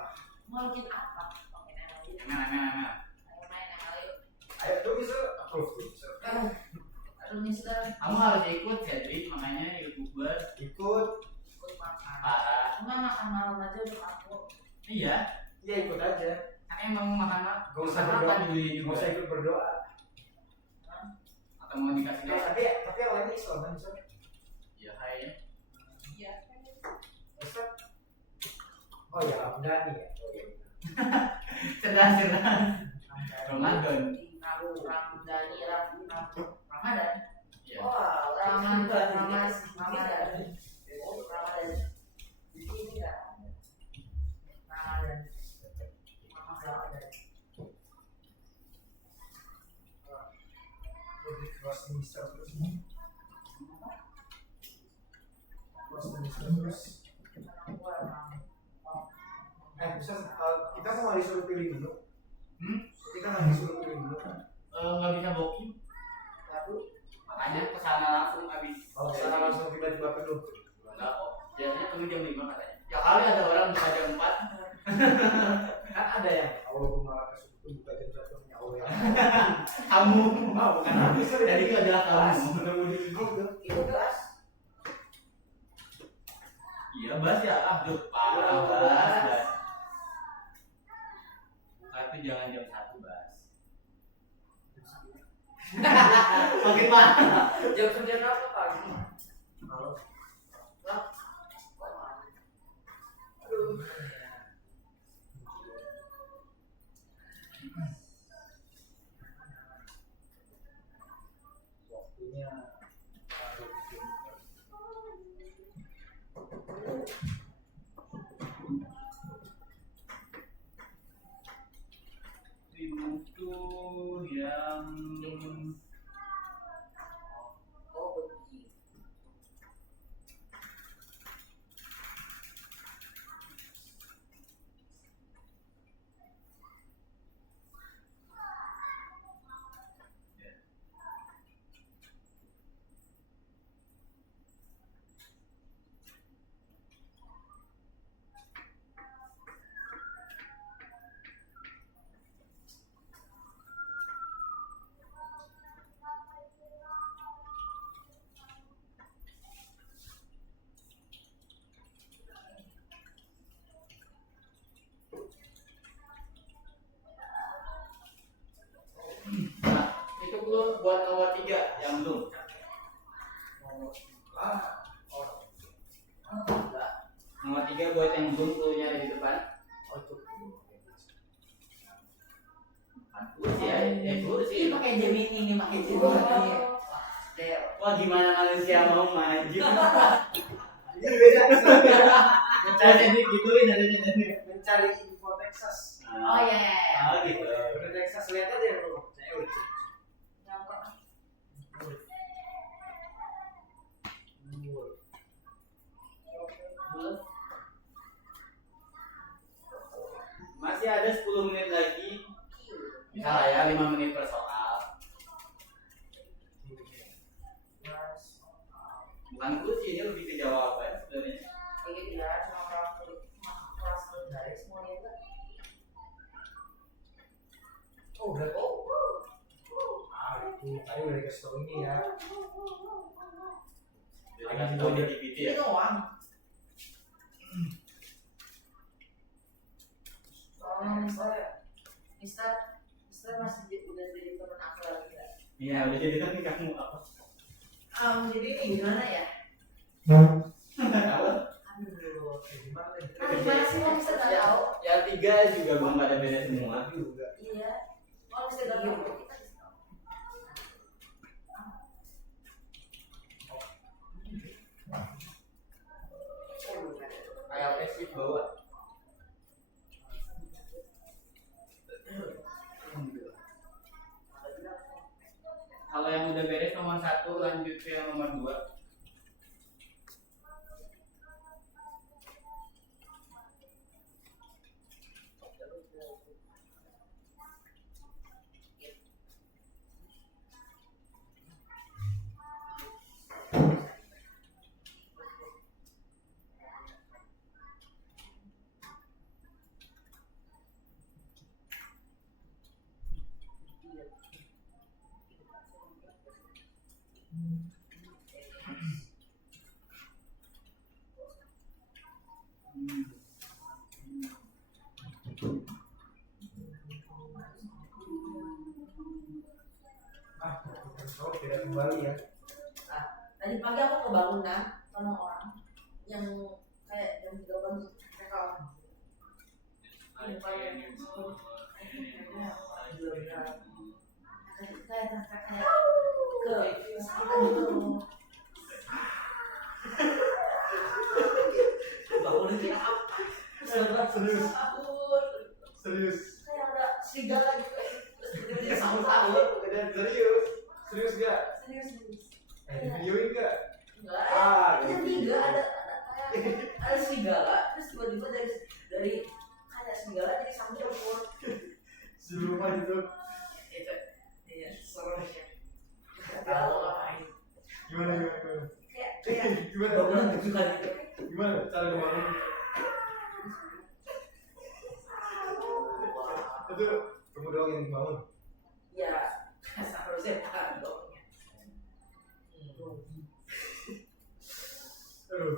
Mau login apa? Login ML. Emang. Ayo main ML yuk. Ayo tuh bisa approve tuh. Bisa. Aduh Mister. Kamu harus ikut Cedric, makanya youtuber Ikut. Ikut makan. parah. Cuma makan malam aja udah kapok. Iya, Iya ikut aja. kan emang mau makan apa? Gak usah Makan berdoa. apa dulu Gak juga? usah ikut berdoa. Atau mau dikasih doa? Tapi yang lainnya Islam kan Ustaz? Ya kayaknya. Iya. Ustaz? Oh ya Hamdani ya. Oh iya. Cerdas. Ramadan. Tahu Ramdhani Ramadan. Iya. Oh, Ramadan. Oh, Ramadan. Di sini enggak. Ramadan. Ramadan. Lebih cross minister terus. Cross minister terus. Ustaz, kita mau disuruh pilih dulu. Kita nggak disuruh pilih dulu kan? Nggak bisa booking, Lalu makanya kesana langsung habis. Oh, sana langsung tiba-tiba penuh. Enggak kok. Biasanya penuh jam 5 katanya. Ya kali ada orang buka jam 4. Kan ada yang Allah malah kesulitan buka jam 1 ya Allah ya. Kamu. Bukan aku sih. Jadi itu adalah kamu. Menemu di Google. itu kelas. Iya, Bas ya. Aduh, parah Bas. Tapi jangan jam 1, Bas. Makin parah. Jam 9 apa pagi? Halo. Lah. Kok malam? Aduh. Waktunya Itu yang Oh, begitu. nah, itu belum buat nomor 3 yang belum. Nomor 3 buat yang belum clue-nya ada di depan. Clue sih ya, clue sih. Ini pakai Gemini, ini pakai Gemini. Wah, gimana manusia mau maju? ini beda. Mencari ini gituin adanya. Mencari info Texas. Oh iya iya iya. Ah gitu. Udah Texas lihat aja dulu. Saya udah cek. Masih ada 10 menit lagi. Bisa lah ya, 5 menit per soal. Bukan clue sih, ini lebih ke jawaban sebenarnya. Ini tidak cuma kelas dari semuanya itu. Oh udah. Itu tadi udah dikasih tau ini ya. Jadi kan itu activity ya. Ini doang. Mister masih udah jadi teman aku lagi nggak? Iya, udah jadi kan kamu apa? Jadi ini gimana ya? Tahu? Aduh, gimana nih? Gimana sih mau Mister nggak tahu? Yang 3 juga belum pada beres semua. Juga. Iya. Mau Mister nggak tahu? Kita bisa tahu. Kayak sih bawa. Kalau yang udah beres nomor 1 lanjut ke yang nomor 2. Tidak kembali ya. Tadi pagi aku kebangunan sama orang yang kayak jam 3 pagi cekal. Serius. Kayak ada serigala gitu. Terus sama-sama. Serius gak? Serius. Di videoin gak? Enggak. Ah, Ada tiga, ada serigala, terus tiba-tiba dari kayak serigala jadi sambil pun. Siluman itu. Itu, iya, serem ya. Tahu. Ngapain? Gimana? Kayak Gimana? bangunan tujuan gitu. Gimana cara ngebangun? Itu kamu doang yang bangun. Ya, seharusnya bukan dong. Aduh.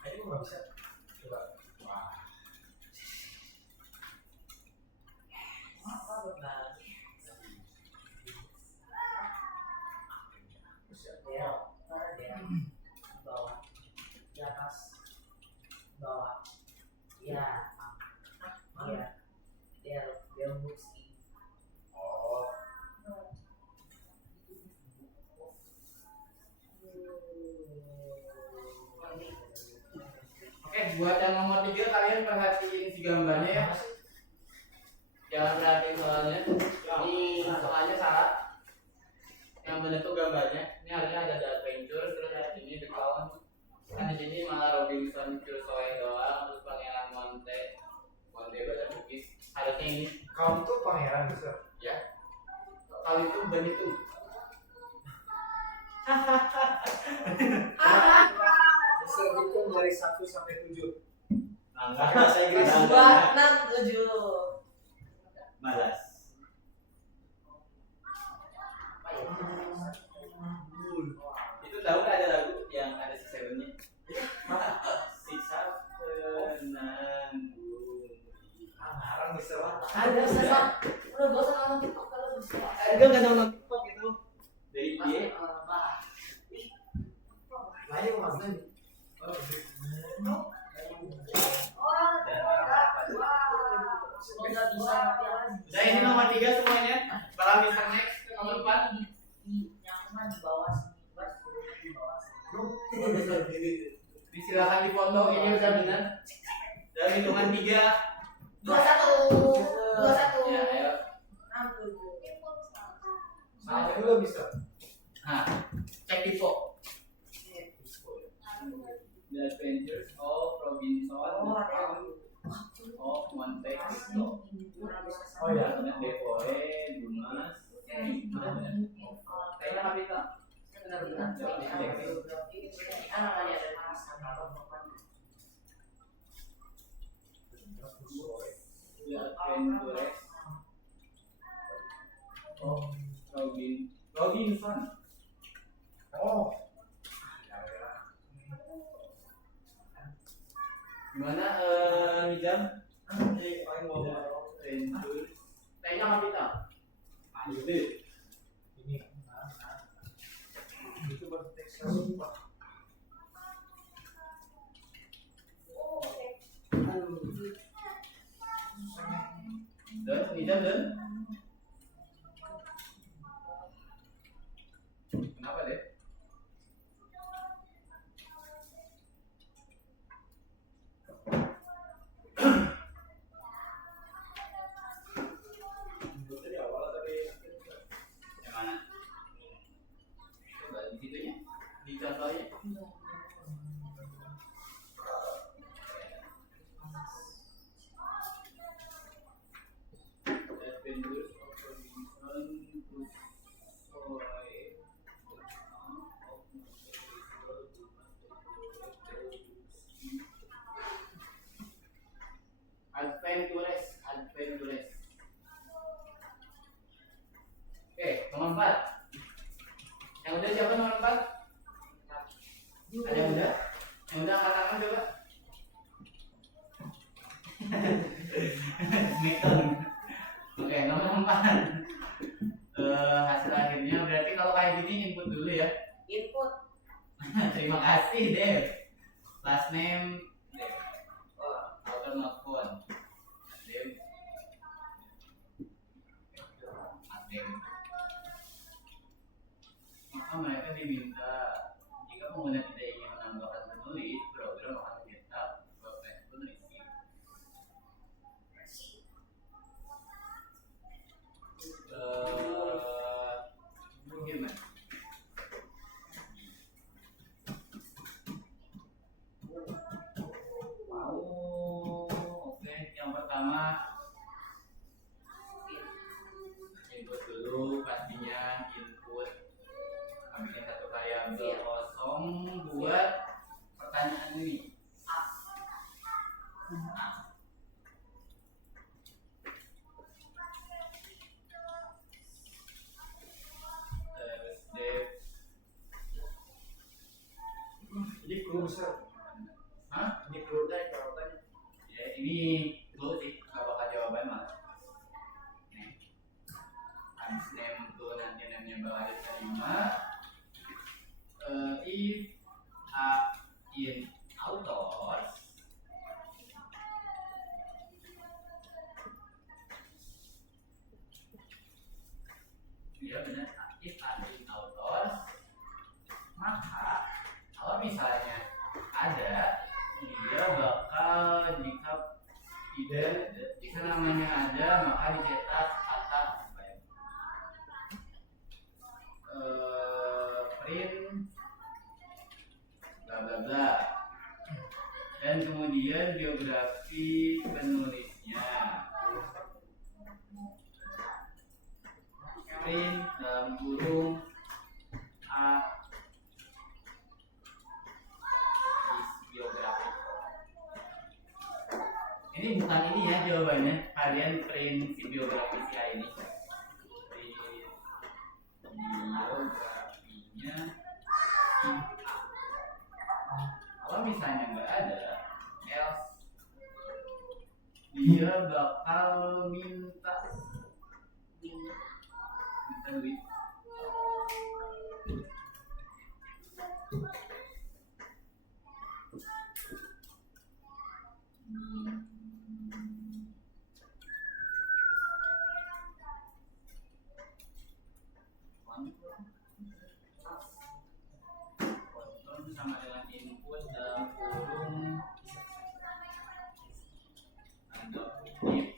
Ini kok nggak bisa? Coba. Wah. Apa benar? Dia, mana dia? Bawah, di atas, bawah, ya, iya, dia mesti. Oh. Oke, buat yang nomor 3 kalian perhatiin si gambarnya ya. Jangan perhatiin soalnya. Ini soalnya salah. Yang benar tuh gambarnya. Ini harusnya ada The Adventure, terus ini The Count. Kan di sini malah Robinson Crusoe doang, terus Pangeran Monte bahasa Bugis. Harusnya ini Kamu tuh pangeran bisa. ya. Kalau itu begitu. Bisa hitung dari 1 sampai 7. Angka Bahasa Inggris. Dua, 6, 7. malas. Itu tahu nggak ada lagu yang ada si Seven-nya? Si Seven nanggung. Ngarang bisa lah. Ada sana. Udah gak usah nonton TikTok kalau bisa. Enggak nonton TikTok itu dari dia. Lah ya Mas. Oh, Semoga bisa Udah ini nomor 3 semuanya. Bakal Mr. Next nomor 4. yang mana di bawah sini, di bawah sini. Silakan dipoto, ini udah benar. Dalam hitungan 3. 2, 1, 2, 1. Ya, ayo. 6, 7. sampai dulu bisa. Nah, cek tipo. The Adventures of Robinson Oh, ada. of Monte Cristo. Oh ya. Devoe, Dumas, Kayaknya kapital. Benar-benar. Anak-anaknya ada perasaan apa The Adventures of Robinson. Oh. Gimana Hijam? Adventures. Kayaknya kapital. Itu Ini. Itu baru teks sumpah. Dan Hijam dan kenapa deh? Dari awal tapi Yang mana? Coba di situnya, di contohnya. Adventures of Robinson Crusoe. Adventures. Oke, nomor 4. Yang udah siapa nomor 4? Ada yang udah? Yang udah angkat tangan coba. Smackdown. Oke, nomor 4. Hasil akhirnya berarti kalau kayak gini input dulu ya. Input. Terima kasih Dev. Last name Dev. Auto not phone. Dev. Dev. Maka mereka diminta jika pengguna tidak ingin menambahkan penulis, program akan mencetak proses penulis. Gimana? Oke, yang pertama input dulu pastinya input bikin satu variabel kosong buat pertanyaan ini. Terus Dev. Ini clue besar. Hah? Ini clue dari jawabannya. Ya ini clue sih, nggak bakal jawaban malah. Nih, habis name tuh nanti name-nya bakal diterima. If in authors ya benar, if in authors maka kalau misalnya ada dia bakal jika tidak bisa namanya ada maka dicetak kata apa ya? Print bla bla bla dan kemudian biografi penulisnya print dalam kurung a is biografi. Ini bukan ini ya jawabannya, kalian print si biografi si A ini. Print biografinya si A. Kalau misalnya nggak ada, else dia bakal minta duit. Konfirm sama dengan input dalam kurung ada if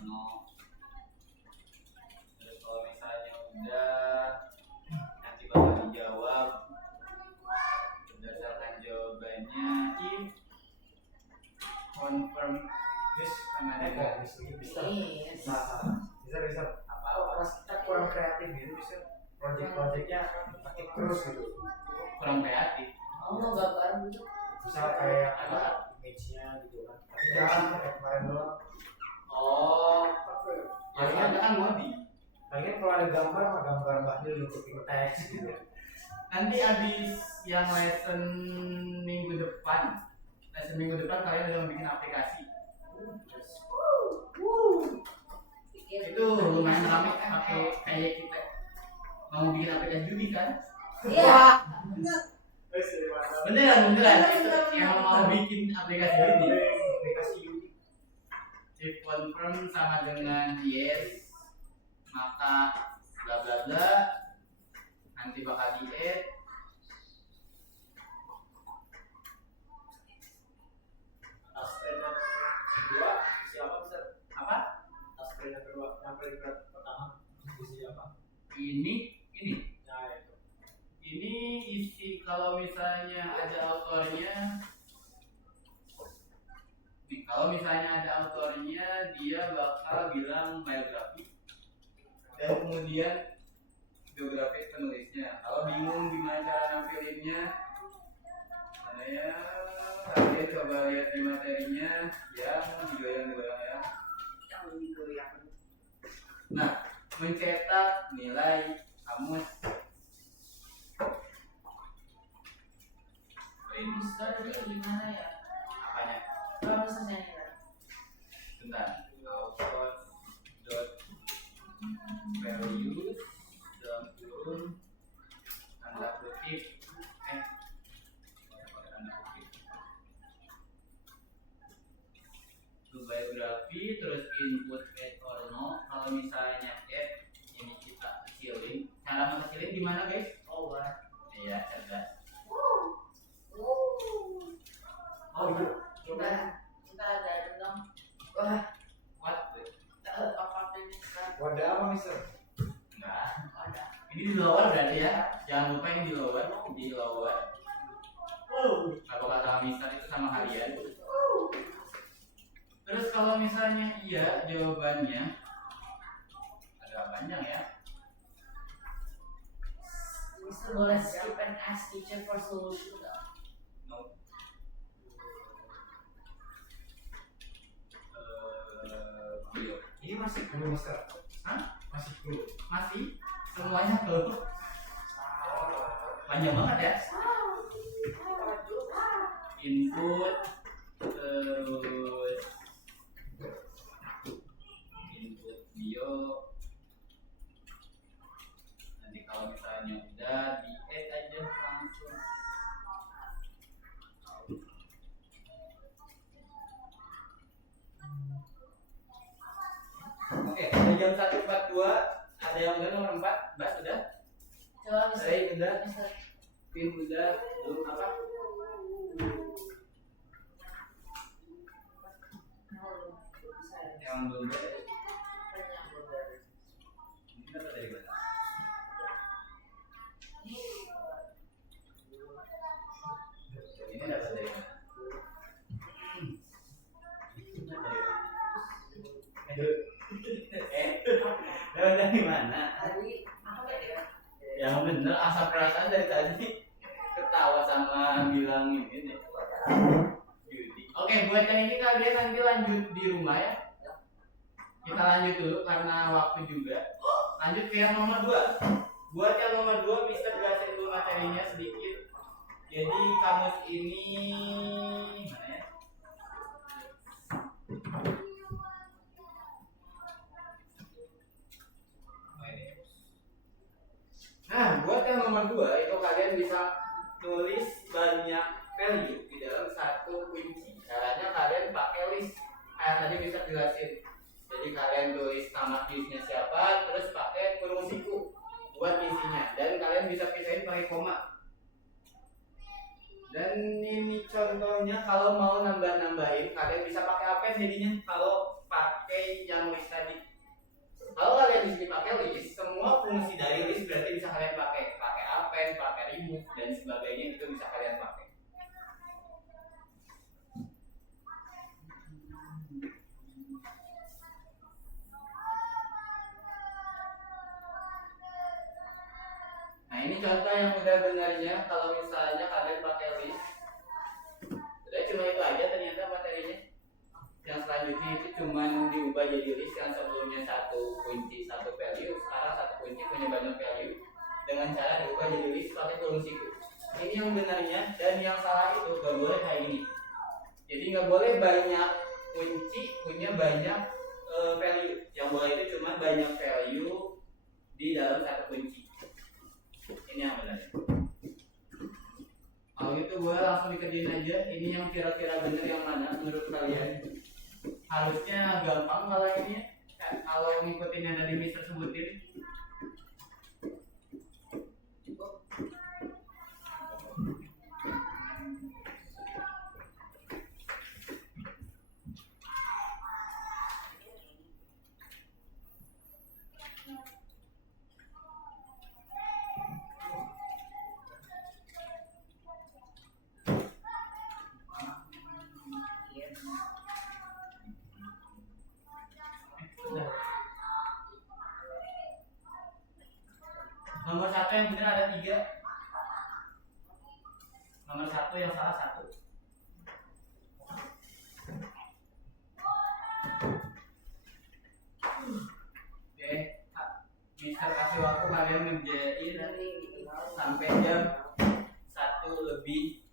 no. Terus kalau misalnya udah nanti bakal dijawab berdasarkan jawabannya if confirm This sama dengan bisa. Yes. Bisa. apa Pas kita kurang kreatif gitu bisa. Project-projectnya pakai terus gitu. kurang kreatif. Mau gambar gitu. Bisa kayak ada image-nya gitu kan. Tapi jarang kayak kemarin doang. Oh, Palingan kan modi. palingan kalau ada gambar mah gambar Bahlil untuk teks gitu. Nanti habis yang lesson minggu depan kalian udah bikin aplikasi. Itu lumayan ramai pakai kayak kita mau bikin aplikasi judi kan? Iya. Beneran itu yang mau bikin aplikasi judi. Aplikasi Yudi. If confirm sama dengan yes maka bla bla bla nanti bakal di add Atas trend yang kedua siapa bisa? apa? Atas trend yang kedua yang paling berat pertama isi apa? Ini Nah itu. ini isi kalau misalnya ada autornya nih, kalau misalnya ada autornya dia bakal bilang biografi dan kemudian biografi penulisnya. Kalau bingung gimana cara nampilinnya mana ya kalian coba lihat di materinya yang digoyang ya. Yang digoyang. Nah, mencetak nilai kamus. Mister ini gimana ya? Apanya? Kalau misalnya ini kan, Bentar. Output dot values dalam kurung tanda kutip tanda kutip itu biografi, terus input add or no. Kalau misalnya add ini kita kecilin, cara mengecilin gimana guys? over. Iya, cerdas. Oh iya, kita ada dong. Wah, What? apa ini kan? Wadah apa mister? Enggak. Ada. Ini di lower berarti ya. Jangan lupa ini di lower, di lower. Kalau kata Mister itu sama harian. Terus kalau misalnya iya, jawabannya agak panjang ya. Mister boleh skip and ask teacher for solution nggak? No. Beliau. Ini masih belum mister. Hah? Masih belum. Masih semuanya tuh panjang banget ya. Input terus input bio. Nanti kalau misalnya udah di add aja langsung. Oke, udah jam 1.42. Ada yang udah nomor 4? Bas udah? Coba Mister. Saya udah, Mister. Pin udah, belum apa? Yang belum beres. Ini dapat dari mana? Ini dapat dari mana? Dapat dari mana? Tadi apa ya? Yang bener asal perasaan dari tadi ketawa sama bilang ini deh. Judi. Oke, buat yang ini kalian nanti lanjut di rumah ya. Kita lanjut dulu karena waktu juga. Lanjut ke yang nomor 2. Buat yang nomor 2, Mister jelasin dulu materinya sedikit. Jadi kamus ini mana ya? Nah, buat yang nomor 2 itu kalian bisa tulis banyak value di dalam satu kunci. Caranya kalian pakai list. Kayak tadi bisa jelasin. Jadi kalian tulis nama keysnya siapa, terus pakai kurung siku buat isinya. Dan kalian bisa pisahin pakai koma. Dan ini contohnya kalau mau nambah-nambahin, kalian bisa pakai append jadinya kalau pakai yang list tadi. Kalau kalian di sini pakai list, semua fungsi dari list berarti bisa kalian pakai append, pakai remove dan sebagainya itu bisa kalian pakai. Nah ini contoh yang udah benarnya kalau misalnya kalian pakai list. Udah cuma itu aja ternyata materinya. Yang selanjutnya itu cuma diubah jadi list yang sebelumnya satu kunci satu value, sekarang satu kunci punya banyak value dengan cara diubah jadi list pakai kurung siku. Ini yang benarnya, dan yang salah itu gak boleh kayak gini. Jadi nggak boleh banyak kunci punya banyak value. Yang boleh itu cuma banyak value di dalam satu kunci. Ini yang benarnya. Kalau gitu gue langsung dikerjain aja. Ini yang kira-kira benar yang mana menurut kalian? Harusnya gampang kalau ini ya. Kalau ngikutin yang tadi Mister sebutin. Nomor 1 yang benar ada 3. Nomor 1 yang salah 1. Oke. Mister kasih waktu kalian ngerjain sampai jam 1:10.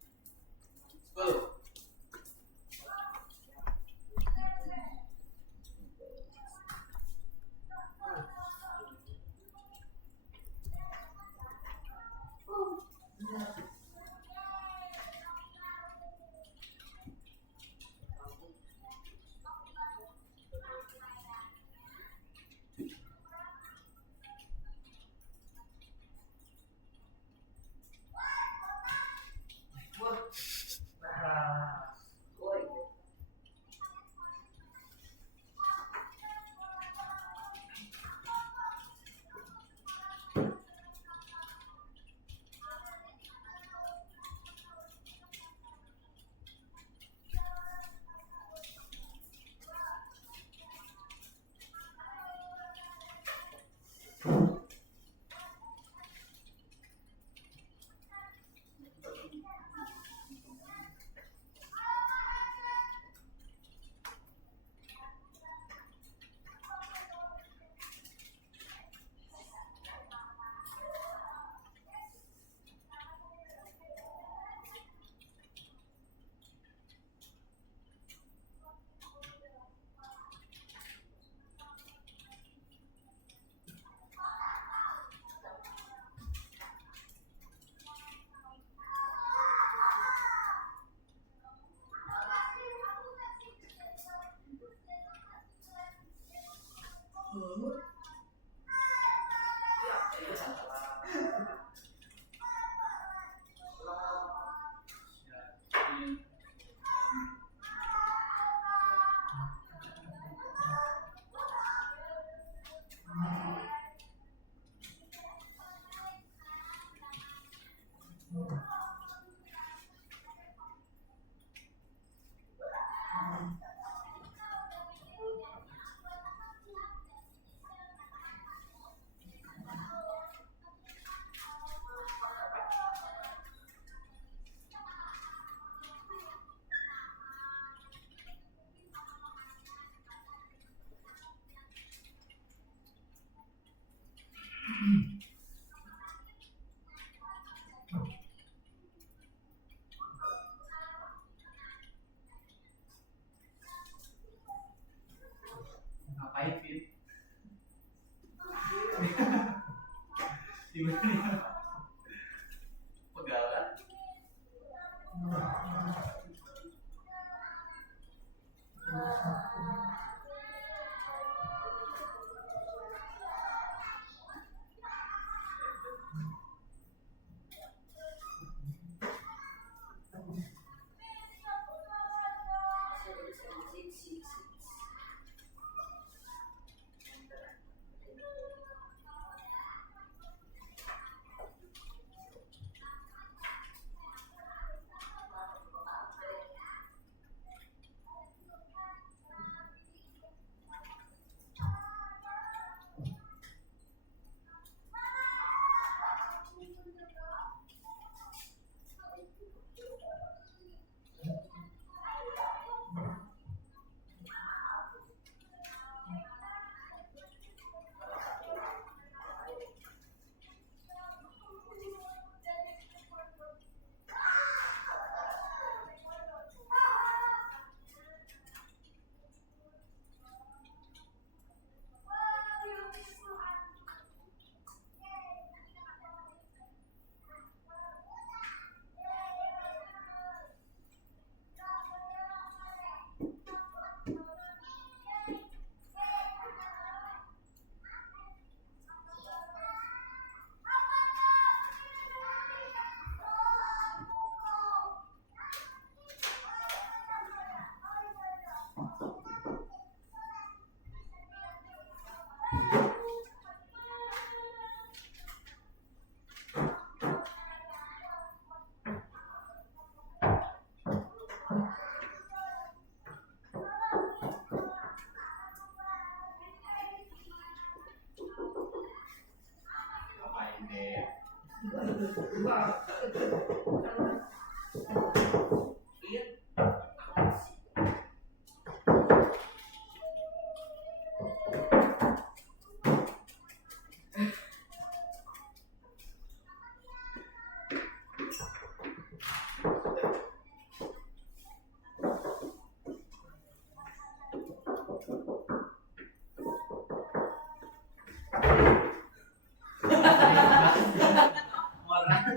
Ngapain, Fit? Gimana? Pegalan?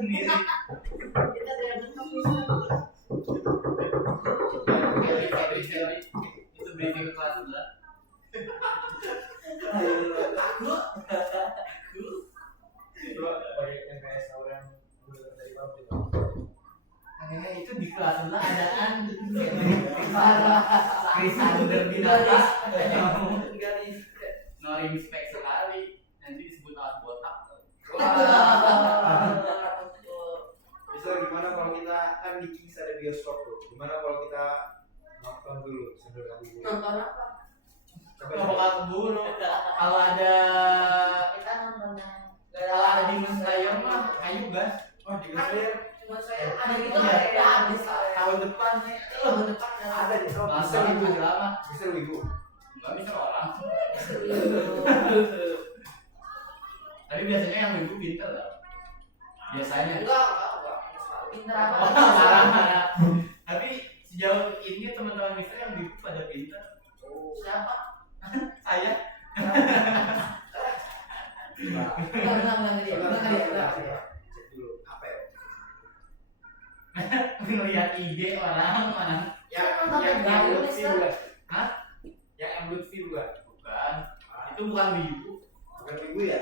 sendiri. Kita tidak ketemu. Itu briefing ke kelas sebelah. Itu pakai MPS orang dari pabrik. Itu di kelas sebelah adaan Krisander binatang. Garis. No respect sekali. Nanti disebut alat botak. Bisa gimana kalau kita kan di Kings ada bioskop tuh. Gimana kalau kita nonton dulu sambil ngabuburit? Nonton apa? Nggak bakal keburu. Kalau ada Kita nonton yang kalau ada di Slayer mah ayo gas. Oh, di Slayer cuma saya ada gitu Iya. ada habis Tahun depan nih. tahun depan ada di sana. Masa Mister masih lama. Mister Wibu. Enggak bisa orang. Tapi biasanya yang ibu pinter tau. Biasanya. enggak pinter apa Parah. Tapi sejauh ini teman-teman Mister yang ibu pada pinter. siapa Saya enggak dia enggak dia Cek dulu apa ya? ngeliat IG orang. Yang Lutfi bukan? Hah? Yang Lutfi bukan? Bukan. Itu bukan ibu. Bukan Wibu ya?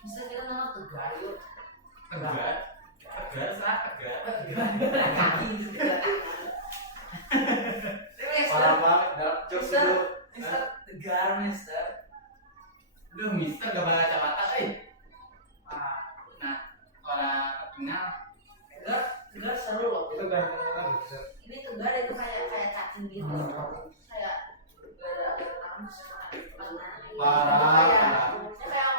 bisa kita nama tegar yuk Tegar. Tegar. kaki Parah banget dalam jokes Mister, itu. Mister tegar Mister. Duh, Mister gak bakal kacamata, Nah, orang terkenal. Tegar seru loh. Itu ganteng banget Mister. Ini tegar itu kayak cacing gitu. Kayak ada tangan Parah. Saya kayak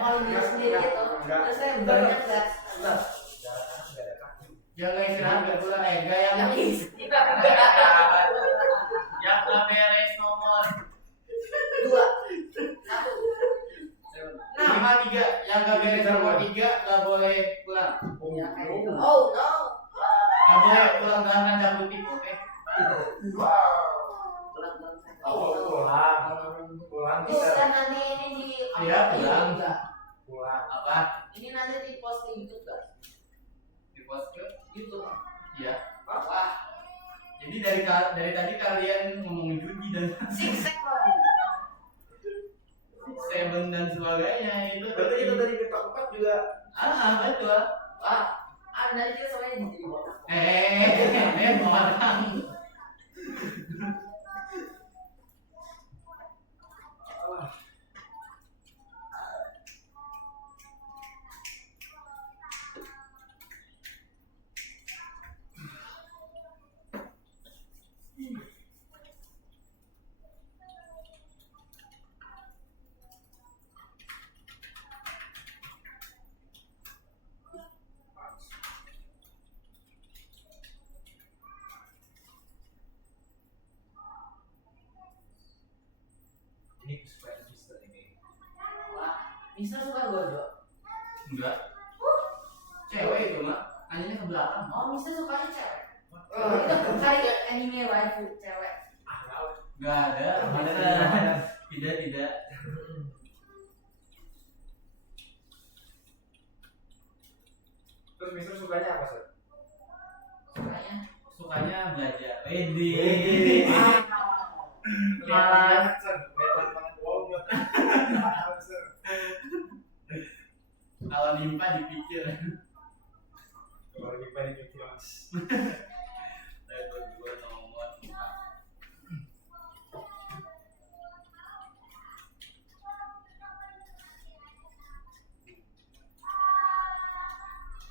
ngobrol diri sendiri gitu. Terus saya banyak lihat. Darah tangan nggak ada kaki. Jangan istirahat gak pulang, gak yang Yang yang gak beres nomor 2 1 5-3, yang gak beres nomor 3 gak boleh pulang. ya kayak gitu. Oh no. Gak boleh pulang dengan tanda kutip, oke? Pulang Bisa Mister. nanti ini di Iya, pulang. enggak? Pulang. Apa? Ini nanti di post di YouTube kan? Di post ke? YouTube. Iya. Wah, Jadi dari tadi kalian ngomong judi dan six second. seven dan sebagainya itu. Berarti itu dari keempat juga. Betul. Wah, nanti kita semuanya jadi botak. Orang. Ini kesukaan Mister ini. Wah, Mister suka gojo. Enggak. Cewek itu mah, nanyanya ke belakang. Oh, Mister sukanya cewek. Kita cari anime waifu cewek. Enggak ada. Tidak. Terus Mister sukanya apa sih? Sukanya belajar. Kelihatan banget wow buat. Kalau nimpa dipikir. Kalau lagi pada gitu Mas. Saya berdua nomor 4.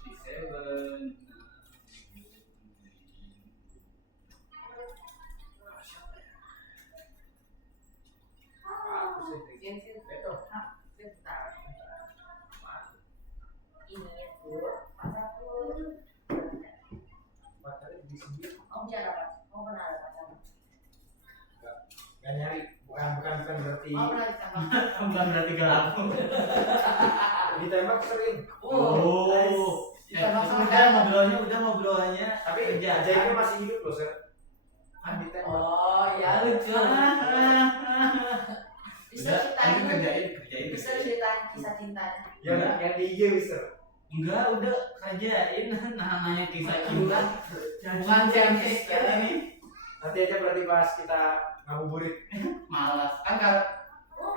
Di 7. Aku sih. Itu. Bentar. Ini itu pacarku. Pacarnya di sini Om bicara apa? Om pernah ada pacar? nggak nyari. Bukan berarti Om pernah ditembak? Bukan berarti galak. ditembak sering. Udah ngobrolnya. Tapi kerja. ajaibnya masih hidup loh Sir. Kan ditembak. Oh, ya lucu. Bisa Udah, ceritain nanti kerjain. Bisa ceritain kisah cintanya. Yang di IG Mister. Enggak, udah kerjain nanya kisah cinta. Bukan challenge kan ini. Nanti aja berarti pas kita ngabuburit. Malas kan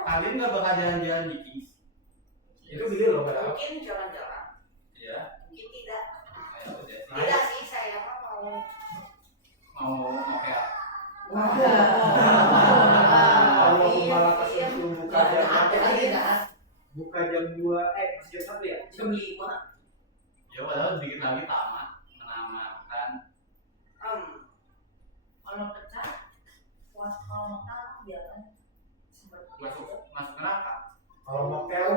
kalian nggak bakal jalan-jalan di Kings. Itu gede loh padahal. Mungkin jalan-jalan, Ya, mungkin tidak. ya udah. Tidak sih, saya mau Kayak Allah Iya, malah iya. kasih itu buka Nggak jam ada lagi dah. buka jam 2 masih jam 1 ya? Jam 5. ya padahal dikit lagi tamat menamatkan. Kalau pecah, kalau makan biarkan seperti masuk neraka. Kalau mokel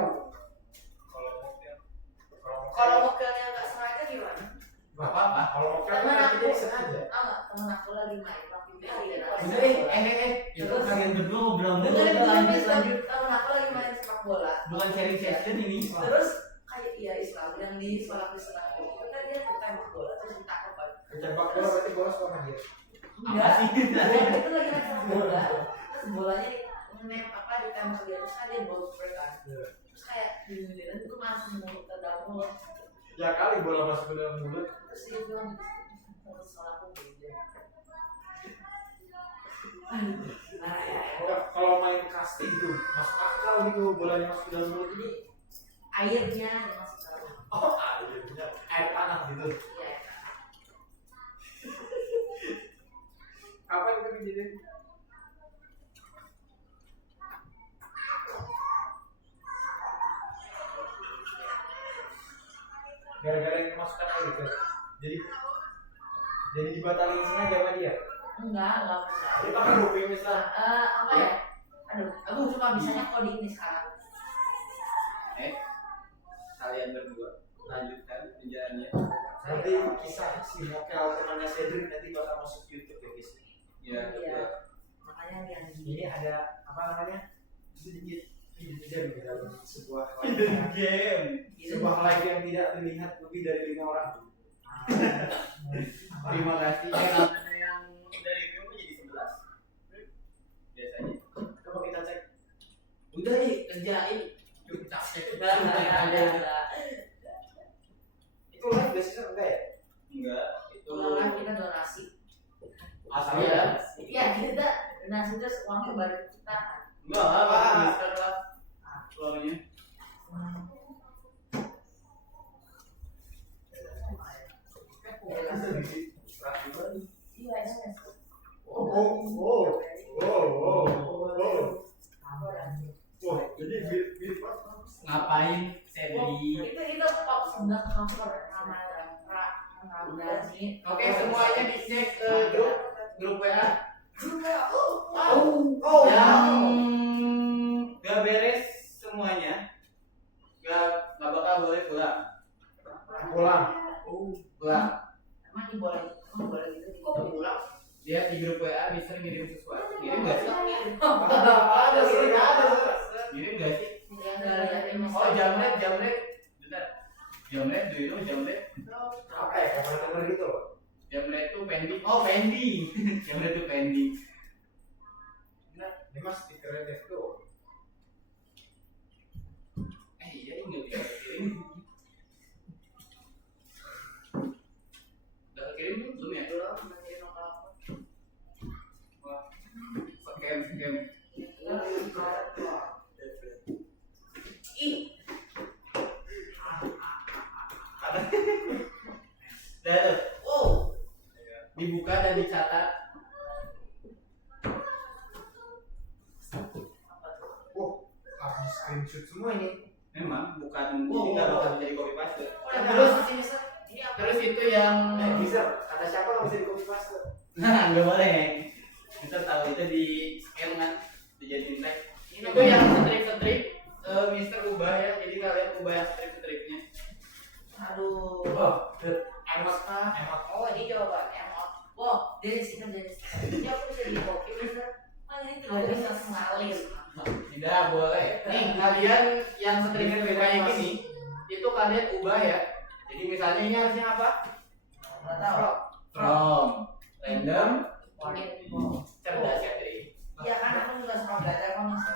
Kalau mokelnya nggak sengaja gimana? nggak apa-apa. Kalau mokel kan Temen kita aku sengaja. temen aku lagi main waktu itu Itu kalian berdua ngobrol dulu. Dengerin Udah, dulu, lanjut Miss. lanjut. Temen aku lagi main sepak bola. Bukan sharing session ini. Terus kayak iya Islam yang di sekolah Kristen aku itu kan dia tembak bola terus ditangkap kan. Ditembak bola berarti bola sama dia. Apa sih? Dia itu lagi main sepak bola terus bolanya ditembak ke dia terus kan dia ball break kan. Iya. Terus kayak dan itu masuk mulut ke dalam mulut. Ya kali bola masuk ke dalam mulut. Terus dia bilang terus sekolah aku beda. Kalau main casting tuh masuk akal gitu bolanya masuk ke dalam mulut ini. Airnya yang masuk ke dalam mulut. Oh, airnya air panas gitu. Iya. Kapan itu kejadian? Gara-gara yang masukkan air gitu. Jadi dibatalin sengaja sama dia. Enggak. Itu kan bukti misalnya. Apa ya? Aduh, aku cuma bisanya coding nih sekarang. Kalian berdua lanjutkan penjelasannya. Nanti kisah si mokel temannya Cedric nanti bakal masuk YouTube ya guys. Ya, Iya. Makanya yang Ini ada apa namanya? Sedikit hidden di dalam sebuah game. sebuah live yang tidak terlihat lebih dari 5 orang. Terima kasih. Yang dari game jadi 11. Biasanya. Coba kita cek. Udah nih kerjain. Cukup capek. Itu live biasanya enggak ya? Enggak. Itu kalau kan kita donasi. asal ya. Iya, kita donasi terus uangnya baru kita kan. Enggak apa-apa. Bisa lah. Flownya. Iya, SMS. Jadi Ngapain Sedri? Itu top sebelah cover sama Ramdhani. Oke, semuanya dicek ke grup WA. oh Yang gak beres semuanya, gak bakal boleh pulang. pulang. Pulang. Emang boleh gitu. Kok pulang? Dia di grup WA bisa ngirim sesuatu. Ngirim gak sih? Ada sering ada. Ngirim gak sih? Enggak. Oh, jamret. Bentar. Jamret, do you know jamret? Apa ya? Kamar gitu. Jamret itu pending. Oh, pending. Jamret itu pending. Ini mas stikernya Defco. Iya, ini nggak bisa kirim. Udah kirim belum ya? Wah, scam. Ih, Dan dibuka dan dicatat. Habis screenshot semua ini. Memang bukan ini nggak bakal menjadi copy paste. Terus itu yang Bisa. Kata siapa nggak bisa di copy paste? nah nggak boleh. Kita tahu itu di scan kan, dijadiin tag. Itu yang strip Mister ubah ya. Jadi kalian ubah yang stripnya. aduh. Emot. Oh, ini jawaban emot. Wah, dari stiker. Ini aku bisa di copy, Mister. Ini tidak bisa salin. Tidak boleh. Nih kalian yang stripnya kayak gini, itu kalian ubah ya. Jadi misalnya ini harusnya apa? Nggak tahu. From random Info. cerdas ya Tri. Iya kan, aku juga suka belajar kok, Mister.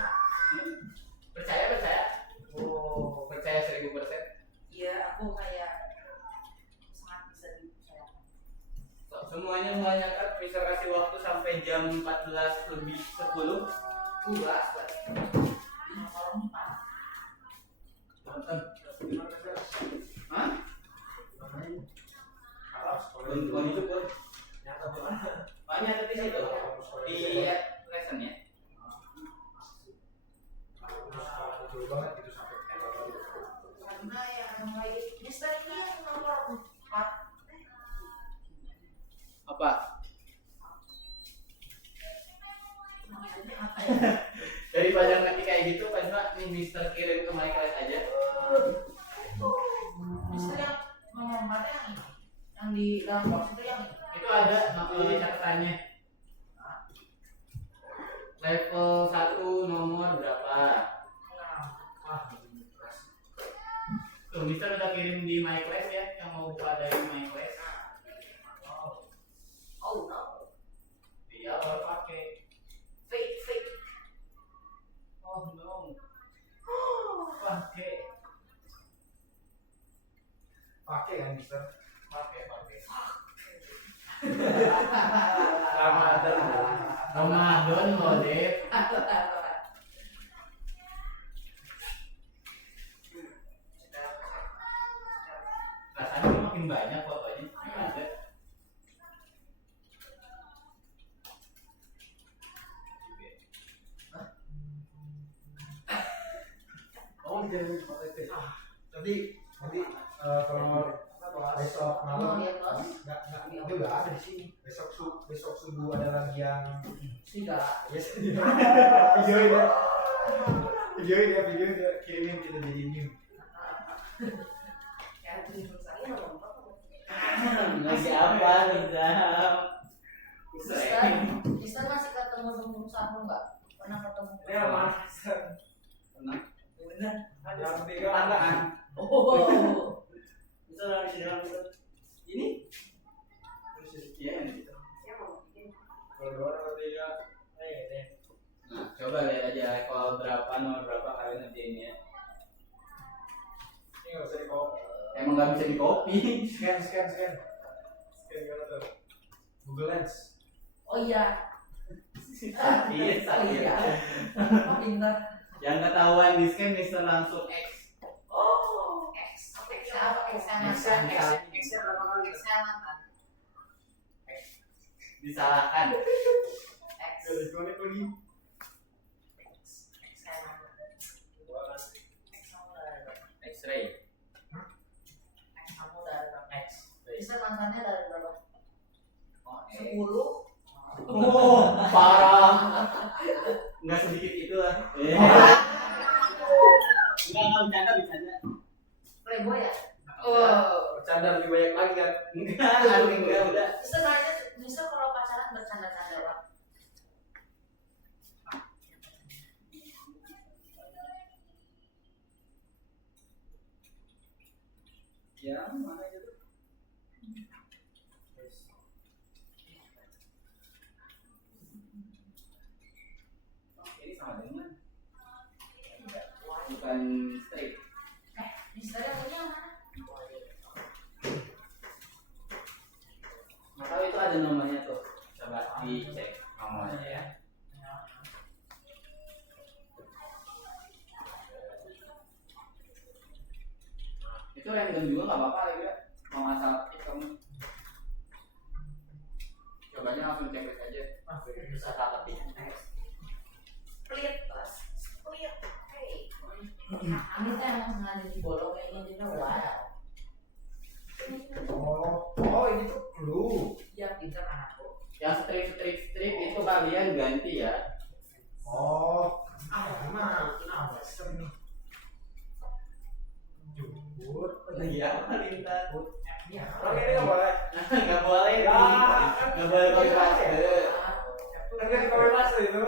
Percaya. Oh. nggak nyangka bisa kasih waktu sampai jam 14 lebih 10. Puas, Pak. Orang Pak. Nonton. Hah? Harus Bukan itu pun. nyata banget. Banyak di situ. Di lesson ya. Betul banget gitu sampai Karena yang lagi Mister ini yang nomor 4. Apa? Maksudnya apa ya? Daripada nanti kayak gitu, kan Pak, nih Mister kirim ke my class aja. Mister yang nomor 4 yang ini. Yang di dalam box itu yang ini. Itu ada catatannya. Level 1 nomor berapa? Tuh, Mister udah kirim di my class ya, yang mau buka dari my class. Oh no. Iya, baru pakai. Fake. Oh no. Pakai. pakai kan Mister. Pakai. Ramadan. Ramadan loh, Dep. Rasanya makin banyak fotonya. Nggak ada. Oh, jangan foto itu. Nanti kalau besok malam nggak itu udah ada di sini. Besok subuh ada lagi yang Tidak. yes video dia kirimin kita jadi meme. Ya, terus saya nomor 4. Lagi apa nih, Zam? Mister masih ketemu temen sapu nggak? Pernah ketemu? Ini apa? Pernah. Bener. Yang tiga pandaan. Oh. Bisa di sini dalam ini. Terus iya gitu. Dua orang tiga. Nah, coba lihat aja kalau berapa nomor berapa kalian nanti ini ya. Ini nggak usah di copy. Emang nggak bisa di copy. Scan gimana tuh? Google Lens. Oh iya. Iya, Iya. Oh, pintar. Yang ketahuan di scan Mister langsung X. Oh, X apa? X yang mantan. X yang berapa kali? X yang mantan. Disalahkan. X. Dari mana kau ini? X yang mantan. X kamu udah ada. X-ray. X kamu udah ada. X. Mister mantannya dari berapa? Oh, 10. Oh, parah. Nggak sedikit itu lah. Enggak bercanda. Playboy ya? Oh, bercanda lebih banyak lagi kan? Enggak udah. Mister nanya, Mister kalau pacaran bercanda-canda Pak? Ya, mana itu? Ini sama dengan bukan straight. Mister yang punya yang mana? Maka itu ada nomornya tuh. Coba dicek nomornya ya. Itu random juga nggak apa-apa ya, mau masalah ketik kamu. Cobanya langsung checklist aja. Bisa ketik. Split, Bos. Split. Hey. Ini teh emang sengaja dibolong kayaknya dia wow. Oh, ini tuh clue. Dia pintar anakku. Yang strip itu kalian ganti ya. Oh, gimana? Mister nih. Jujur. Lagi apa Linta? Ini nggak boleh. Nggak boleh nih. Ya, Nggak boleh copy paste. Enggak di copy paste itu.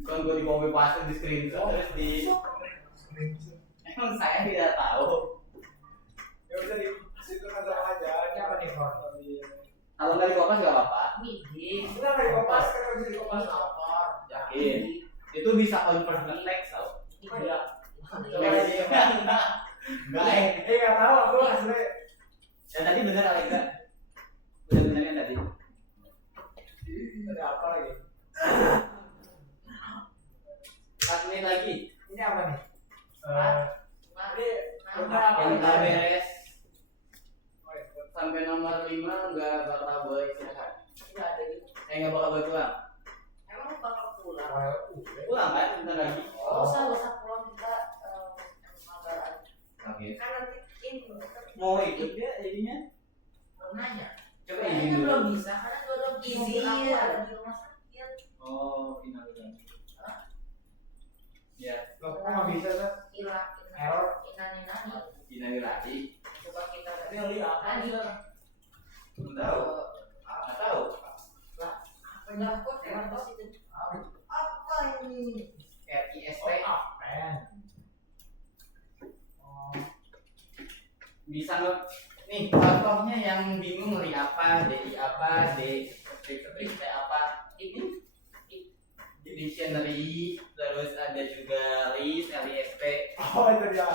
Bukan gue di copy paste di screenshot terus di. Emang saya tidak tahu. Ya udah di situ kan aja. Ini apa nih, Kon? Kalau nggak di copy nggak apa-apa. Midih. Udah nggak di copy paste kan bisa di copy paste. Yakin. Itu bisa convert ke teks tau. Iya. Enggak. Nggak tahu aku asli. Ya tadi bener apa enggak? Udah bener kan tadi? Yang udah beres sampai nomor 5 nggak bakal boleh istirahat. Nggak bakal boleh pulang. Emang bakal pulang? Pulang kan bentar lagi. Usah pulang kita magang. Oke. Kan nanti ini Mau ikut dia jadinya? belum nanya. Coba Kayaknya izin dulu. belum bisa karena gue udah izin aku ada di rumah sakit. Oh, final kan. Ya, Loh, kok nggak bisa kan? Error. Inani. final lagi. Coba kita Ini lihat. tadi Nggak tahu. Nggak tahu. Enggak kok emang positif. Apa ini? RISP Pen. Oh, bisa nggak? Nih contohnya yang bingung ngeri apa, DI apa, D apa, ini dictionary, terus ada juga list, LISP. oh itu dia.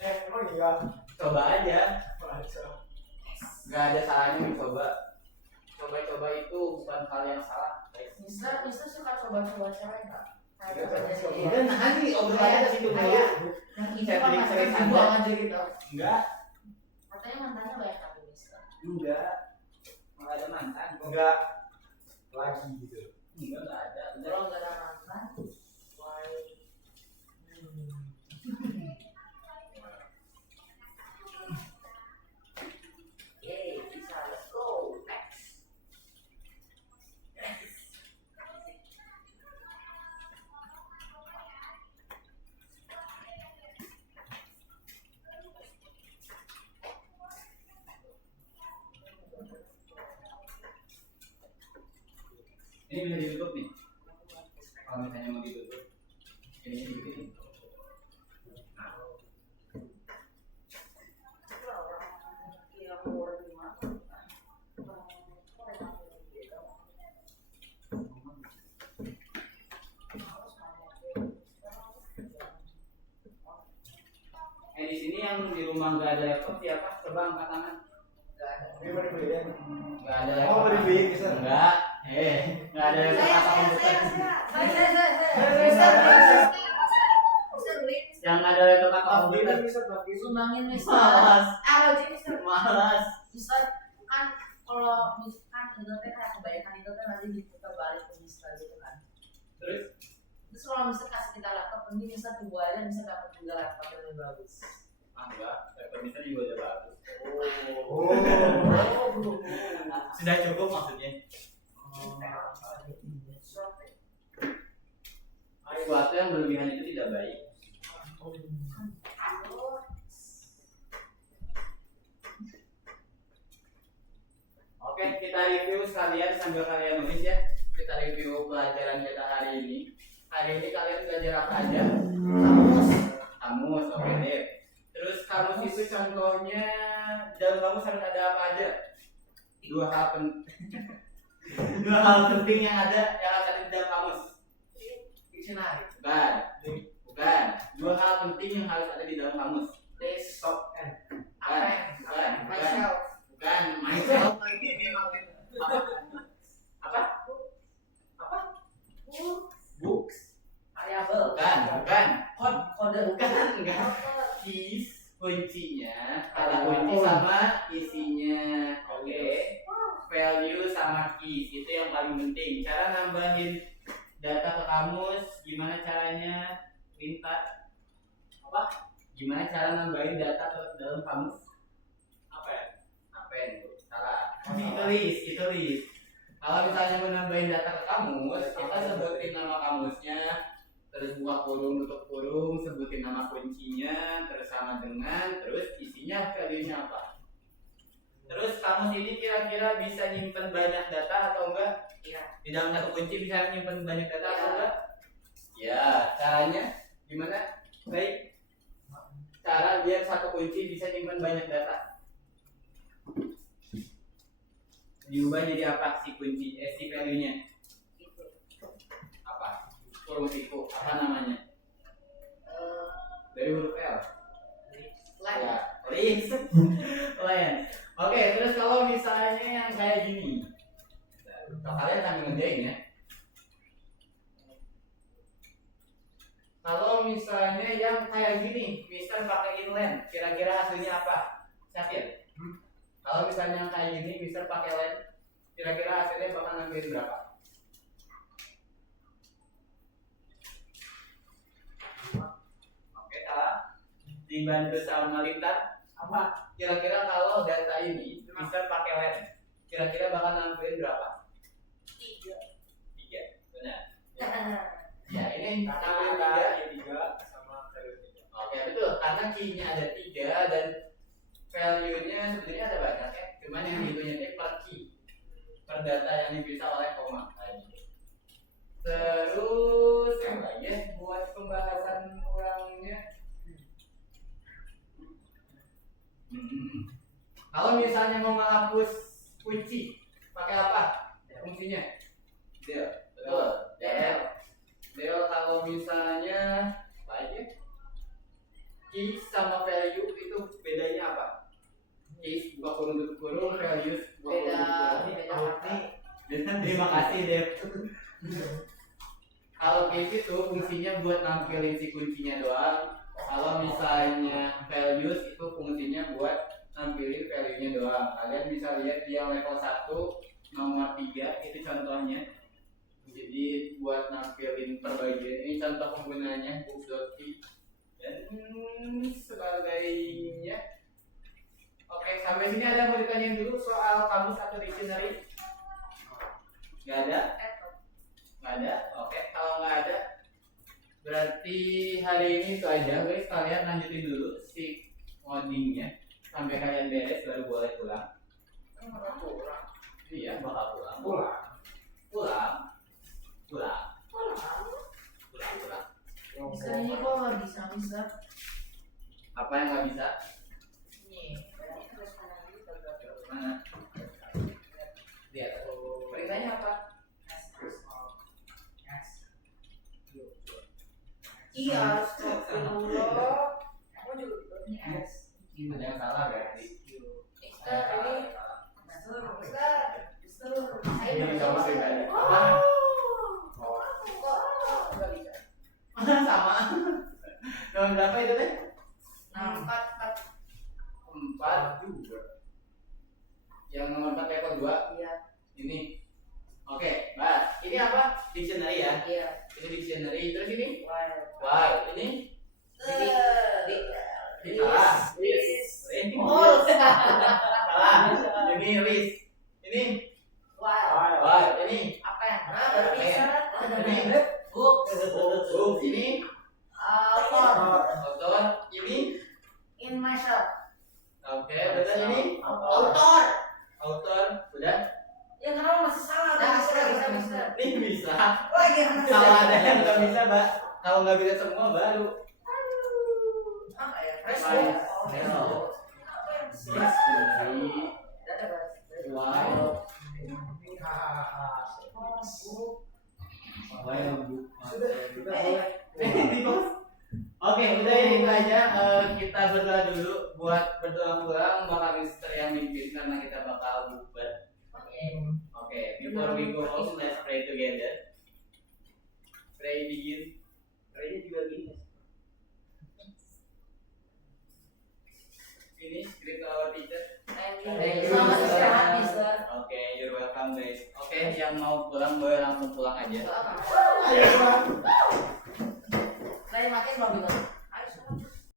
Emang iya. Coba aja, Baca. nggak ada salahnya mencoba. Coba-coba itu bukan hal yang salah. Mister suka coba-coba cewek nggak? Udah nanti obrolannya ke situ dulu. Yang itu kan masih dibuang aja gitu. Enggak, Katanya mantannya banyak tapi Mister. enggak, nggak ada mantan. Enggak lagi gitu. Enggak ada. Kalau nggak ada mantan, why? Yay, bisa, let's go, next. Ini bisa ditutup nih. Kalau misalnya mau ditutup, ini dibikin. Di sini yang di rumah nggak ada laptop siapa? Coba angkat tangan. Ini mau dibeliin. Nggak ada Oh, laptop. mau dibeliin bisa. Enggak. Nggak ada laptop atau komputer. Yang ada laptop atau komputer. Bisa bagi. Sumbangin Mister. Malas. Aja Mister. Malas. Mister kan kalau misalkan itu teh kayak kebanyakan itu kan nanti diputar balik ke Mister gitu kan. Terus kalau Mister kasih kita laptop, ini Mister tunggu aja Mister dapat juga laptop yang lebih bagus. Enggak. Laptop bisa juga udah bagus. Oh. Sudah cukup maksudnya. Sesuatu yang berlebihan itu tidak baik. Oke, kita review sekalian sambil kalian nulis ya. Kita review pelajaran kita hari ini. Hari ini kalian belajar apa aja? Kamus, oke deh. Terus kamus itu contohnya dalam kamus harus ada apa aja? Dua hal penting yang ada di dalam kamus. Dictionary. Bukan. Dua hal penting yang harus ada di dalam kamus. This Stop and. Bukan. myself. Bukan. Myself. Apa? Books. Variable. Bukan. Kode. Bukan. Enggak. Keys, kuncinya. Kata kunci sama isinya. Oke. Value sama keys itu yang paling penting. Cara nambahin data ke kamus, gimana caranya? Minta apa? Gimana cara nambahin data ke dalam kamus? Apa itu? Salah. Ditulis. Kalau misalnya mau nambahin data ke kamus, kita sebutin nama kamusnya, terus buka kurung, tutup kurung, sebutin nama kuncinya, terus sama dengan, terus isinya value-nya apa? Terus kamus ini kira-kira bisa nyimpen banyak data atau enggak? Iya. Di dalam satu kunci bisa nyimpen banyak data atau Iya. enggak? Ya, caranya gimana? Baik. Cara biar satu kunci bisa nyimpen banyak data. Diubah jadi apa si kunci? Si value-nya? Apa? Kurung siku. Apa namanya? Dari huruf L. Ya, list. Lain. Oke, terus kalau misalnya yang kayak gini, kalian sambil ngerjain ya. Kalau misalnya yang kayak gini, Mister pakai inline, kira-kira hasilnya apa? Sakit? Kalau misalnya yang kayak gini, Mister pakai line, kira-kira hasilnya bakal ngambilin berapa? Oke, salah. Dibantu sama Lintan, apa? Kira-kira kalau data ini, Mister pakai line, kira-kira bakal ngambilin berapa? 3, benar. Ya ini ngambilin 3 sama value 3. Oke betul, karena key-nya ada 3 dan value-nya sebenarnya ada banyak ya. Cuman yang dihitungnya itu per key, per data yang dipisah oleh koma tadi. Terus yang lagi ya, buat pembahasan kurangnya. Kalau misalnya mau menghapus kunci, pakai apa? Fungsinya? Del. Betul. Del kalau misalnya apa aja? Key sama value itu bedanya apa? Key buka kurung tutup kurung, values buka kurung tutup kurung. Terima kasih Dev. Kalau case itu fungsinya buat nampilin si kuncinya doang. Kalau misalnya values itu fungsinya buat nampilin value-nya doang. Kalian bisa lihat di yang level 1 nomor 3 itu contohnya. Jadi buat nampilin perbagian ini contoh penggunanya books.key dan sebagainya. Oke, sampai sini ada yang mau ditanyain dulu soal kamus atau dictionary? Gak ada? Nggak ada? Oke, kalau nggak ada berarti hari ini itu aja guys. Kalian lanjutin dulu si codingnya sampai kalian beres baru boleh pulang. Iya, bakal pulang. Mister ini kok nggak bisa Mister? Apa yang nggak bisa? Mana? Lihat. Perintahnya apa? Iya, astagfirullah. Aku juga bilangnya S. Ada yang salah berarti. Mister ini Mister Ini sama pribadi. kok nggak bisa? Sama. Nomor berapa itu teh? 4 4 juga. Yang nomor 4 level 2 Iya. ini. Oke, Mbak. Ini apa? Dictionary ya. Iya. Ini dictionary. Terus ini? Why? Ini? Di Salah. list. Ini. Oh, Salah. Ini list. Ini? why? Ini? Apa yang? Nah, bisa. Ini? Books. Book. Ini? Author. Ini? In my shop. Oke, betul ini? Author. Udah? Ya kenapa masih salah? Bisa. Ini bisa. Lagi Kalau ada yang nggak bisa, Mbak. Kalau nggak bisa semua baru. Apa ya? Why? Oh, Dictionary. Why? Oke, udah itu aja. Kita berdoa dulu. Buat berdoa pulang bakal Mister yang mimpin karena kita bakal bukber. Oke, before we go home, let's pray together. Pray begin. Pray-nya juga gini. Finish, greet our teacher. Thank you. Selamat istirahat, Mister. Oke, you're welcome guys. Oke, yang mau pulang boleh langsung pulang aja. Saya makin mobil.